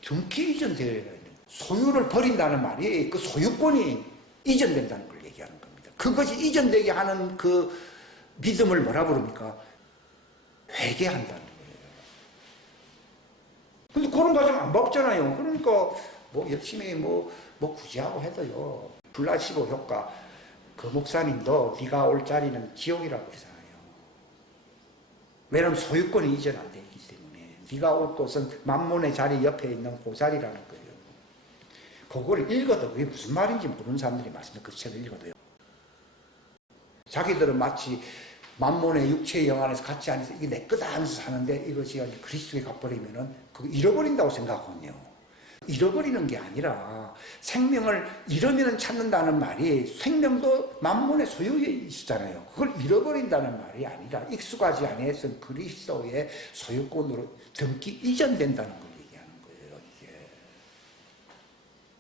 등기 이전 돼야 돼요. 소유를 버린다는 말이 그 소유권이 이전된다는 걸 얘기하는 겁니다. 그것이 이전되게 하는 그 믿음을 뭐라 부릅니까? 회개한다는 거예요. 근데 그런 과정 안 밟잖아요. 그러니까 뭐 열심히 뭐 구제하고 해도요. 플라시보 효과. 그 목사님도 네가 올 자리는 지옥이라고 그러잖아요. 왜냐하면 소유권이 이전 안 돼 있기 때문에. 네가 올 곳은 만몬의 자리 옆에 있는 그 자리라는 거예요. 그걸 읽어도 그게 무슨 말인지 모르는 사람들이 많습니다. 그 책을 읽어도요. 자기들은 마치 만몬의 육체의 영 안에서 같이 안에서 이게 내 거다 하면서 사는데 이것이 그리스도에 가버리면은 그거 잃어버린다고 생각하거든요. 잃어버리는 게 아니라 생명을 잃으면 찾는다는 말이 생명도 만몬의 소유에 있잖아요. 그걸 잃어버린다는 말이 아니라 익숙하지 않아서 그리스도의 소유권으로 등기 이전된다는 걸 얘기하는 거예요. 이게.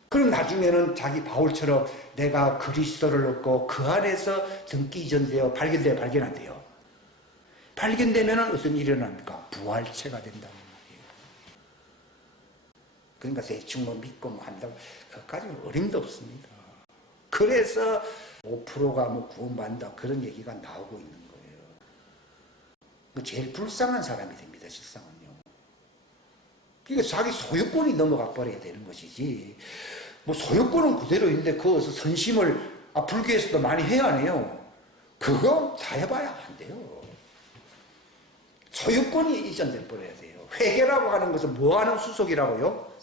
그럼 나중에는 자기 바울처럼 내가 그리스도를 얻고 그 안에서 등기 이전되어 발견돼요, 발견 안 돼요? 발견되면 어떤 일이 일어납니까? 부활체가 된다는 말이에요. 그러니까 대충 뭐 믿고 뭐 한다고 그것까지는 어림도 없습니다. 그래서 5%가 뭐 구원받는다 그런 얘기가 나오고 있는 거예요. 제일 불쌍한 사람이 됩니다, 실상은요. 그러니까 자기 소유권이 넘어가 버려야 되는 것이지. 뭐 소유권은 그대로 있는데 거기서 선심을 불교에서도 많이 해야 하네요. 그거 다 해봐야 안 돼요. 소유권이 이전돼 버려야 돼요. 회계라고 하는 것은 뭐 하는 수속이라고요?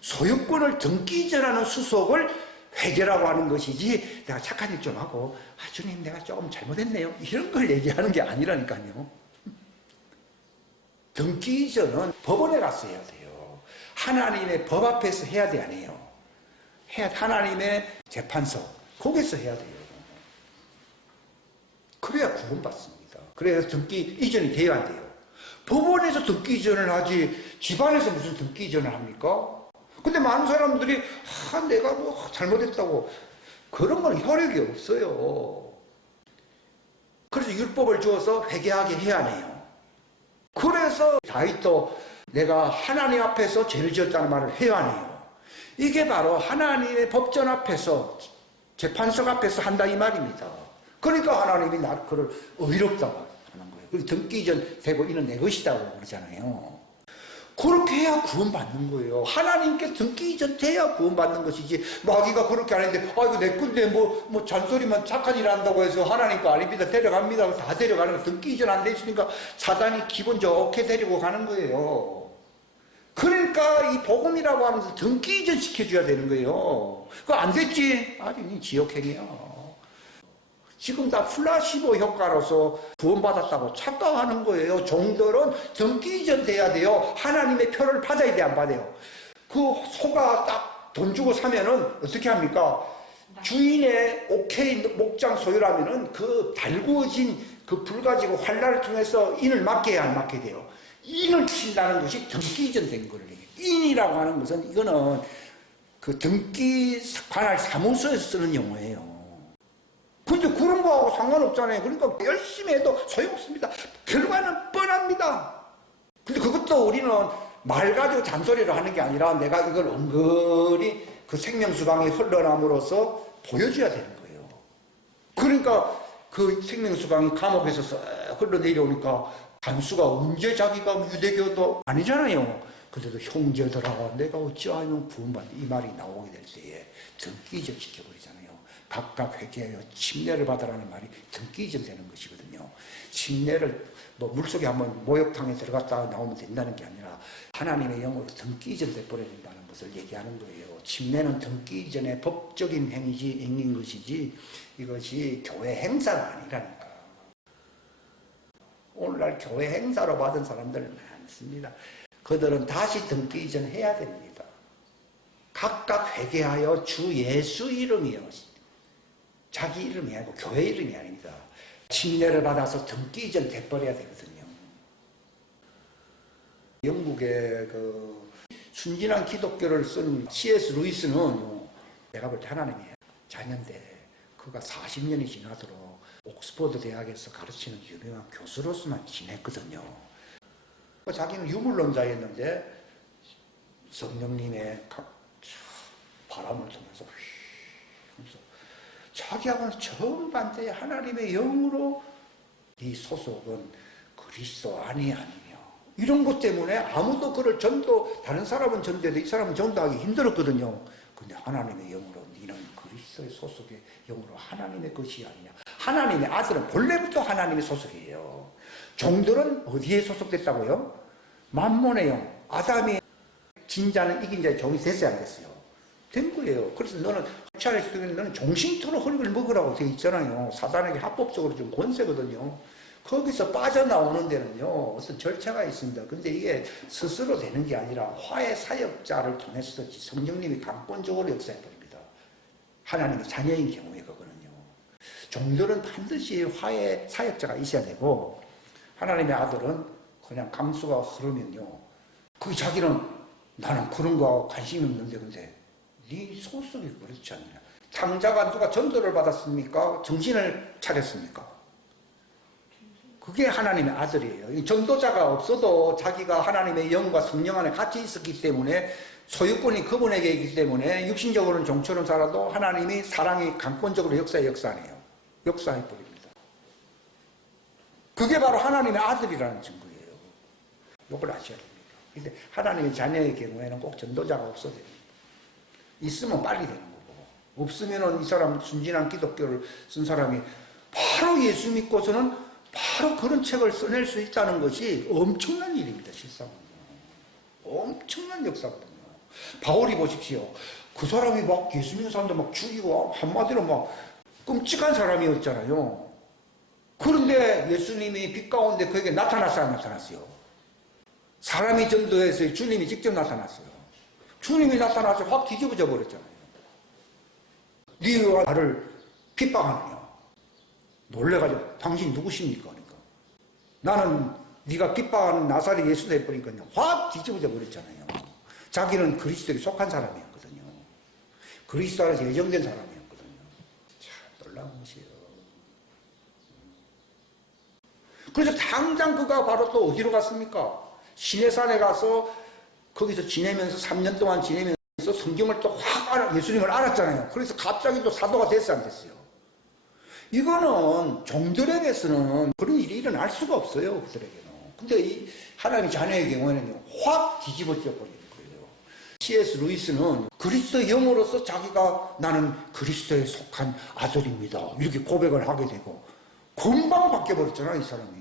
소유권을 등기 이전하는 수속을 회계라고 하는 것이지, 내가 착한 일 좀 하고 주님 내가 조금 잘못했네요 이런 걸 얘기하는 게 아니라니까요. 등기 이전은 법원에 가서 해야 돼요. 하나님의 법 앞에서 해야 돼, 안 해요? 하나님의 재판소 거기서 해야 돼요. 그래야 구원받습니다. 그래서 등기 이전이 돼야 안 돼요. 법원에서 등기 이전을 하지 집안에서 무슨 등기 이전을 합니까? 근데 많은 사람들이 내가 뭐 잘못했다고, 그런 건 혈액이 없어요. 그래서 율법을 주어서 회개하게 해야 해요. 그래서 다윗도 내가 하나님 앞에서 죄를 지었다는 말을 해야 해요. 이게 바로 하나님의 법전 앞에서, 재판석 앞에서 한다 이 말입니다. 그러니까 하나님이 나를 그를 의롭다고 하는 거예요. 그리고 등기 이전 되고 이는 내 것이다고 그러잖아요. 그렇게 해야 구원받는 거예요. 하나님께 등기 이전 돼야 구원받는 것이지, 마귀가 그렇게 안 했는데 이거 내 건데 뭐 잔소리만 착한 일 한다고 해서 하나님 거 아닙니다 데려갑니다 다 데려가는 거, 등기 이전 안 돼 있으니까 사단이 기분 좋게 데리고 가는 거예요. 그러니까 이 복음이라고 하면서 등기 이전 시켜줘야 되는 거예요. 그거 안 됐지? 아니 지옥행이야. 지금 다 플라시보 효과로서 구원받았다고 착각하는 거예요. 종들은 등기 이전 돼야 돼요. 하나님의 표를 받아야 돼, 안 받아요? 그 소가 딱 돈 주고 사면은 어떻게 합니까? 주인의 오케이 목장 소유라면은 그 달구어진 그 불 가지고 환란을 통해서 인을 맡겨야 안 맡게 돼요. 인을 친다는 것이 등기 이전 된 거예요. 인이라고 하는 것은 이거는 그 등기 관할 사무소에서 쓰는 용어예요. 근데 그런 거하고 상관없잖아요. 그러니까 열심히 해도 소용없습니다. 결과는 뻔합니다. 근데 그것도 우리는 말 가지고 잔소리를 하는 게 아니라 내가 이걸 은근히 그 생명수강이 흘러남으로써 보여줘야 되는 거예요. 그러니까 그 생명수강이 감옥에서 싹 흘러내려오니까 간수가 언제 자기가 유대교도 아니잖아요. 그래도 형제들아 내가 어찌하면 구원받는 이 말이 나오게 될 때에 등기 이전 시켜버리잖아요. 각각 회개하여 침례를 받으라는 말이 등기 이전 되는 것이거든요. 침례를 물속에 한번 목욕탕에 들어갔다 나오면 된다는 게 아니라 하나님의 영으로 등기 이전 돼버려야 된다는 것을 얘기하는 거예요. 침례는 등기 이전의 법적인 행위인 것이지 이것이 교회 행사가 아니라니까. 오늘날 교회 행사로 받은 사람들 많습니다. 그들은 다시 등기 이전 해야 됩니다. 각각 회개하여 주 예수 이름이요. 자기 이름이 아니고 교회 이름이 아닙니다. 침례를 받아서 등기 이전 돼버려야 되거든요. 영국의 그 순진한 기독교를 쓴 C.S. 루이스는 내가 볼 때 하나님의 자녀인데 그가 40년이 지나도록 옥스퍼드 대학에서 가르치는 유명한 교수로서만 지냈거든요. 자기는 유물론자였는데 성령님의 바람을 통해서 자기하고는 정반대의 하나님의 영으로 이 소속은 그리스도 아니냐 이런 것 때문에 아무도 그를 다른 사람은 전도해도 이 사람은 전도하기 힘들었거든요. 근데 하나님의 영으로 너는 그리스도의 소속의 영으로 하나님의 것이 아니냐. 하나님의 아들은 본래부터 하나님의 소속이에요. 종들은 어디에 소속됐다고요? 만몬의 영. 아담이 진 자는 이긴 자의 종이 됐어야 안 됐어요? 된 거예요. 그래서 너는 너는 종신토록 흙을 먹으라고 되어 있잖아요. 사단에게 합법적으로 좀 권세거든요. 거기서 빠져나오는 데는요 어떤 절차가 있습니다. 근데 이게 스스로 되는 게 아니라 화해 사역자를 통해서 성령님이 강권적으로 역사해버립니다. 하나님의 자녀인 경우에 그거는요. 종들은 반드시 화해 사역자가 있어야 되고 하나님의 아들은 그냥 강수가 흐르면요 그 자기는 나는 그런 거하고 관심이 없는데 근데 네 소속이 그렇지 않냐. 탕자가 누가 전도를 받았습니까? 정신을 차렸습니까? 그게 하나님의 아들이에요. 전도자가 없어도 자기가 하나님의 영과 성령 안에 같이 있었기 때문에 소유권이 그분에게 있기 때문에 육신적으로는 종처럼 살아도 하나님이 사랑이 강권적으로 역사해버립니다. 그게 바로 하나님의 아들이라는 증거예요. 이걸 아셔야 됩니다. 근데 하나님의 자녀의 경우에는 꼭 전도자가 없어도 됩니다. 있으면 빨리 되는 거고, 없으면은 이 사람 순진한 기독교를 쓴 사람이 바로 예수 믿고서는 바로 그런 책을 써낼 수 있다는 것이 엄청난 일입니다. 실상은요. 엄청난 역사거든요. 바울이 보십시오. 그 사람이 막 예수 믿는 사람들 막 죽이고 한마디로 막 끔찍한 사람이었잖아요. 그런데 예수님이 빛 가운데 그에게 나타났어요, 안 나타났어요? 사람이 전도해서 주님이 직접 나타났어요. 주님이 나타나서 확 뒤집어져 버렸잖아요. 네가 나를 핍박하느냐? 놀래가지고 당신 누구십니까? 그러니까 나는 네가 핍박하는 나사렛 예수 돼버리니까요. 확 뒤집어져 버렸잖아요. 자기는 그리스도에 속한 사람이었거든요. 그리스도 안에서 예정된 사람이었거든요. 참 놀라운 것이에요. 그래서 당장 그가 바로 또 어디로 갔습니까? 시내산에 가서 거기서 지내면서 3년 동안 지내면서 성경을 또 확 예수님을 알았잖아요. 그래서 갑자기 또 사도가 됐어요, 안 됐어요? 이거는 종들에게서는 그런 일이 일어날 수가 없어요, 그들에게는. 근데 이 하나님의 자녀의 경우에는 확 뒤집어져 버리는 거예요. C.S. 루이스는 그리스도의 영으로서 자기가 나는 그리스도에 속한 아들입니다, 이렇게 고백을 하게 되고 금방 바뀌어버렸잖아요, 이 사람이.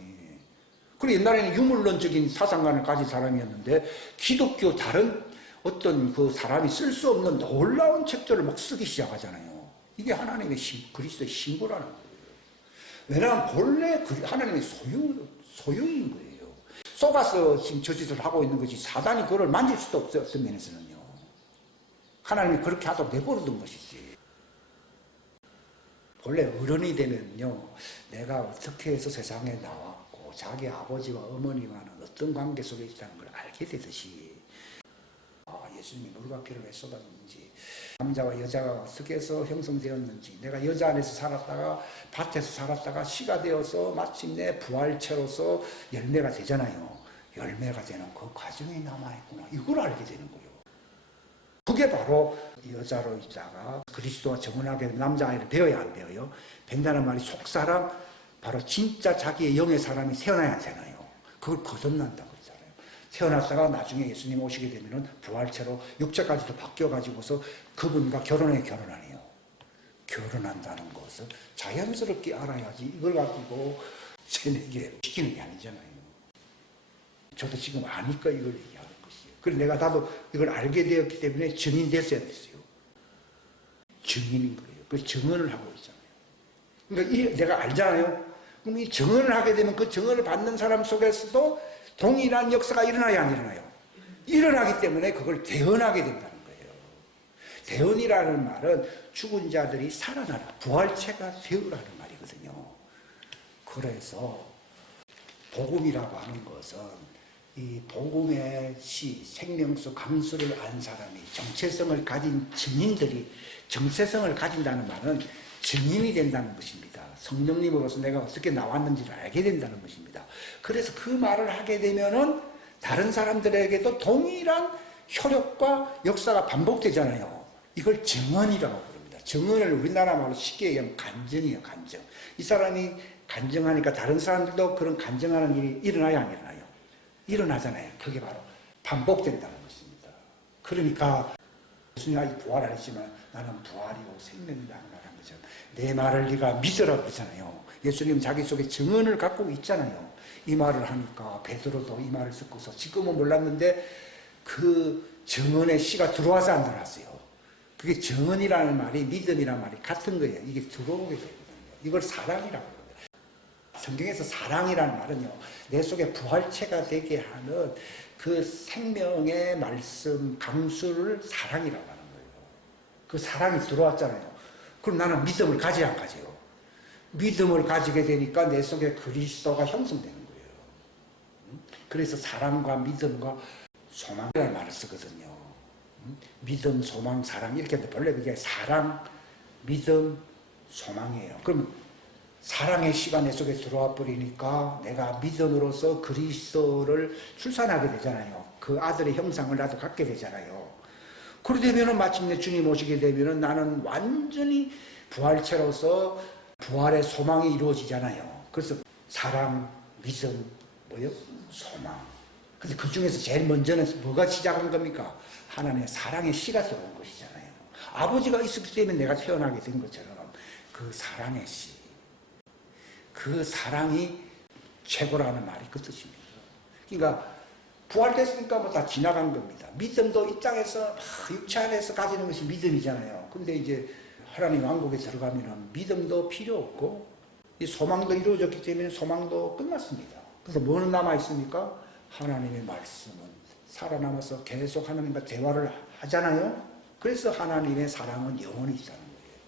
그리고 옛날에는 유물론적인 사상관을 가진 사람이었는데 기독교 다른 어떤 그 사람이 쓸 수 없는 놀라운 책들을 막 쓰기 시작하잖아요. 이게 하나님의 그리스도의 신부라는 거예요. 왜냐하면 본래 하나님의 소유인 거예요. 속아서 지금 저 짓을 하고 있는 것이 사단이 그걸 만질 수도 없어요. 어떤 면에서는요. 하나님이 그렇게 하도록 내버려둔 것이지. 본래 어른이 되면요, 내가 어떻게 해서 세상에 나왔고 자기 아버지와 어머니와는 어떤 관계 속에 있다는 걸 알게 되듯이, 예수님이 물과 피를 왜 쏟았는지, 남자와 여자가 어떻게 해서 형성되었는지, 내가 여자 안에서 살았다가 밭에서 살았다가 씨가 되어서 마침내 부활체로서 열매가 되잖아요. 열매가 되는 그 과정이 남아있구나, 이걸 알게 되는 거예요. 그게 바로 여자로 있다가 그리스도와 정혼하게 된 남자아이를 배워야 안 배워요? 벤다는 말이 속사람, 바로 진짜 자기의 영의 사람이 태어나야 되나요? 그걸 거듭난다고 했잖아요. 태어났다가 나중에 예수님 오시게 되면은 부활체로 육체까지도 바뀌어가지고서 그분과 결혼하네요. 결혼한다는 것은 자연스럽게 알아야지, 이걸 가지고 세뇌게 시키는 게 아니잖아요. 저도 지금 아니까 이걸 얘기하는 것이에요. 그래서 나도 이걸 알게 되었기 때문에 증인 됐어야 됐어요. 증인인 거예요. 그 증언을 하고 있잖아요. 그러니까 내가 알잖아요. 그럼 이 증언을 하게 되면 그 증언을 받는 사람 속에서도 동일한 역사가 일어나야 안 일어나요? 일어나기 때문에 그걸 대언하게 된다는 거예요. 대언이라는 말은 죽은 자들이 살아나라, 부활체가 되으라는 말이거든요. 그래서 복음이라고 하는 것은 이 복음의 시, 생명수, 강수를 안 사람이, 정체성을 가진 증인들이, 정체성을 가진다는 말은 증인이 된다는 것입니다. 성령님으로서 내가 어떻게 나왔는지를 알게 된다는 것입니다. 그래서 그 말을 하게 되면은 다른 사람들에게도 동일한 효력과 역사가 반복되잖아요. 이걸 증언이라고 부릅니다. 증언을 우리나라 말로 쉽게 얘기하면 간증이에요, 간증. 이 사람이 간증하니까 다른 사람들도 그런 간증하는 일이 일어나야 안 일어나요? 일어나잖아요. 그게 바로 반복된다는 것입니다. 그러니까 예수님이 부활 안 했지만 나는 부활이고 생명이라는 말한 것처럼 내 말을 네가 믿으라 그러잖아요. 예수님 자기 속에 증언을 갖고 있잖아요. 이 말을 하니까 베드로도 이 말을 듣고서 지금은 몰랐는데 그 증언의 씨가 들어와서 안 들어왔어요. 그게 증언이라는 말이 믿음이라는 말이 같은 거예요. 이게 들어오게 되거든요. 이걸 사랑이라고 합니다. 성경에서 사랑이라는 말은요, 내 속에 부활체가 되게 하는 그 생명의 말씀, 강수를 사랑이라고 하는 거예요. 그 사랑이 들어왔잖아요. 그럼 나는 믿음을 가져야 안 가져요? 믿음을 가지게 되니까 내 속에 그리스도가 형성되는 거예요. 그래서 사랑과 믿음과 소망이라는 말을 쓰거든요. 믿음, 소망, 사랑, 이렇게 하는데 본래 그게 사랑, 믿음, 소망이에요. 그럼 사랑의 씨가 내 속에 들어와 버리니까 내가 믿음으로써 그리스도를 출산하게 되잖아요. 그 아들의 형상을 나도 갖게 되잖아요. 그러게 되면은 마침내 주님 오시게 되면은 나는 완전히 부활체로서 부활의 소망이 이루어지잖아요. 그래서 사랑, 믿음, 소망. 근데 그 중에서 제일 먼저는 뭐가 시작한 겁니까? 하나님의 사랑의 씨가 들어온 것이잖아요. 아버지가 있었기 때문에 내가 태어나게 된 것처럼 그 사랑의 씨, 그 사랑이 최고라는 말이 그 뜻입니다. 그러니까 부활됐으니까 뭐 다 지나간 겁니다. 믿음도 이 땅에서 육체 안에서 가지는 것이 믿음이잖아요. 근데 이제 하나님 왕국에 들어가면은 믿음도 필요 없고 이 소망도 이루어졌기 때문에 소망도 끝났습니다. 그래서 뭐는 남아 있습니까? 하나님의 말씀은 살아남아서 계속 하나님과 대화를 하잖아요. 그래서 하나님의 사랑은 영원히 있다는 거예요.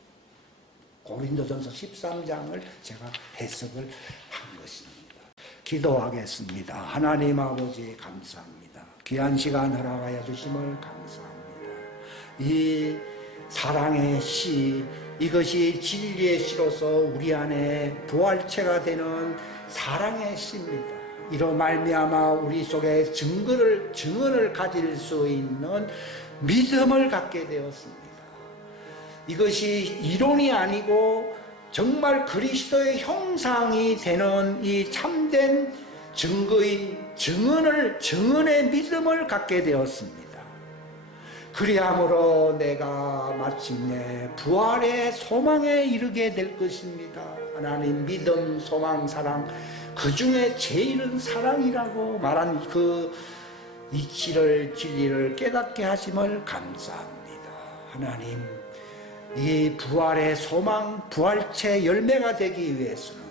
고린도전서 13장을 제가 해석을 한 것입니다. 기도하겠습니다. 하나님 아버지 감사합니다. 귀한 시간 허락하여 주심을 감사합니다. 이 사랑의 씨, 이것이 진리의 씨로서 우리 안에 부활체가 되는 사랑의 씨입니다. 이로 말미암아 우리 속에 증언을 가질 수 있는 믿음을 갖게 되었습니다. 이것이 이론이 아니고 정말 그리스도의 형상이 되는 이 참된 증언의 믿음을 갖게 되었습니다. 그리함으로 내가 마침내 부활의 소망에 이르게 될 것입니다. 하나님 믿음, 소망, 사랑, 그 중에 제일은 사랑이라고 말한 그 이치를 진리를 깨닫게 하심을 감사합니다. 하나님, 이 부활의 소망, 부활체 열매가 되기 위해서는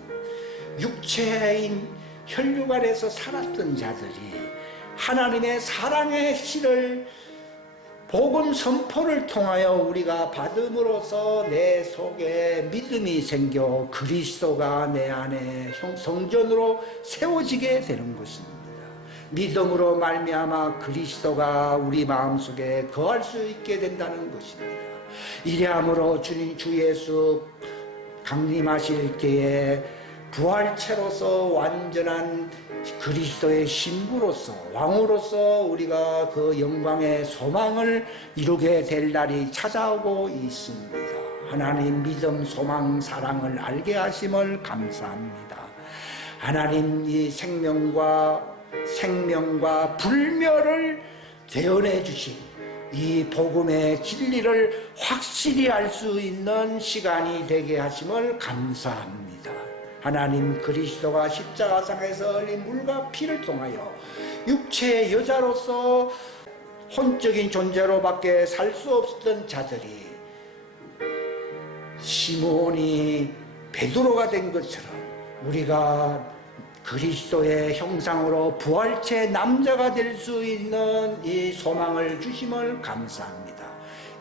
육체인 혈육 안에서 살았던 자들이 하나님의 사랑의 씨를 복음 선포를 통하여 우리가 받음으로써 내 속에 믿음이 생겨 그리스도가 내 안에 성전으로 세워지게 되는 것입니다. 믿음으로 말미암아 그리스도가 우리 마음속에 거할 수 있게 된다는 것입니다. 이래함으로 주 예수 강림하실 때에 부활체로서 완전한 그리스도의 신부로서 왕으로서 우리가 그 영광의 소망을 이루게 될 날이 찾아오고 있습니다. 하나님 믿음, 소망, 사랑을 알게 하심을 감사합니다. 하나님 이 생명과 불멸을 대언해 주신 이 복음의 진리를 확실히 알 수 있는 시간이 되게 하심을 감사합니다. 하나님 그리스도가 십자가상에서 흘린 물과 피를 통하여 육체의 여자로서 혼적인 존재로밖에 살 수 없었던 자들이 시므온이 베드로가 된 것처럼 우리가 그리스도의 형상으로 부활체 남자가 될 수 있는 이 소망을 주심을 감사합니다.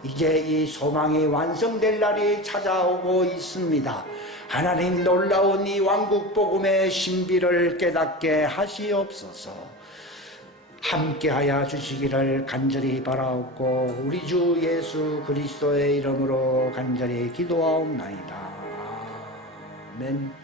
이제 이 소망이 완성될 날이 찾아오고 있습니다. 하나님 놀라운 이 왕국 복음의 신비를 깨닫게 하시옵소서. 함께하여 주시기를 간절히 바라옵고 우리 주 예수 그리스도의 이름으로 간절히 기도하옵나이다. 아멘.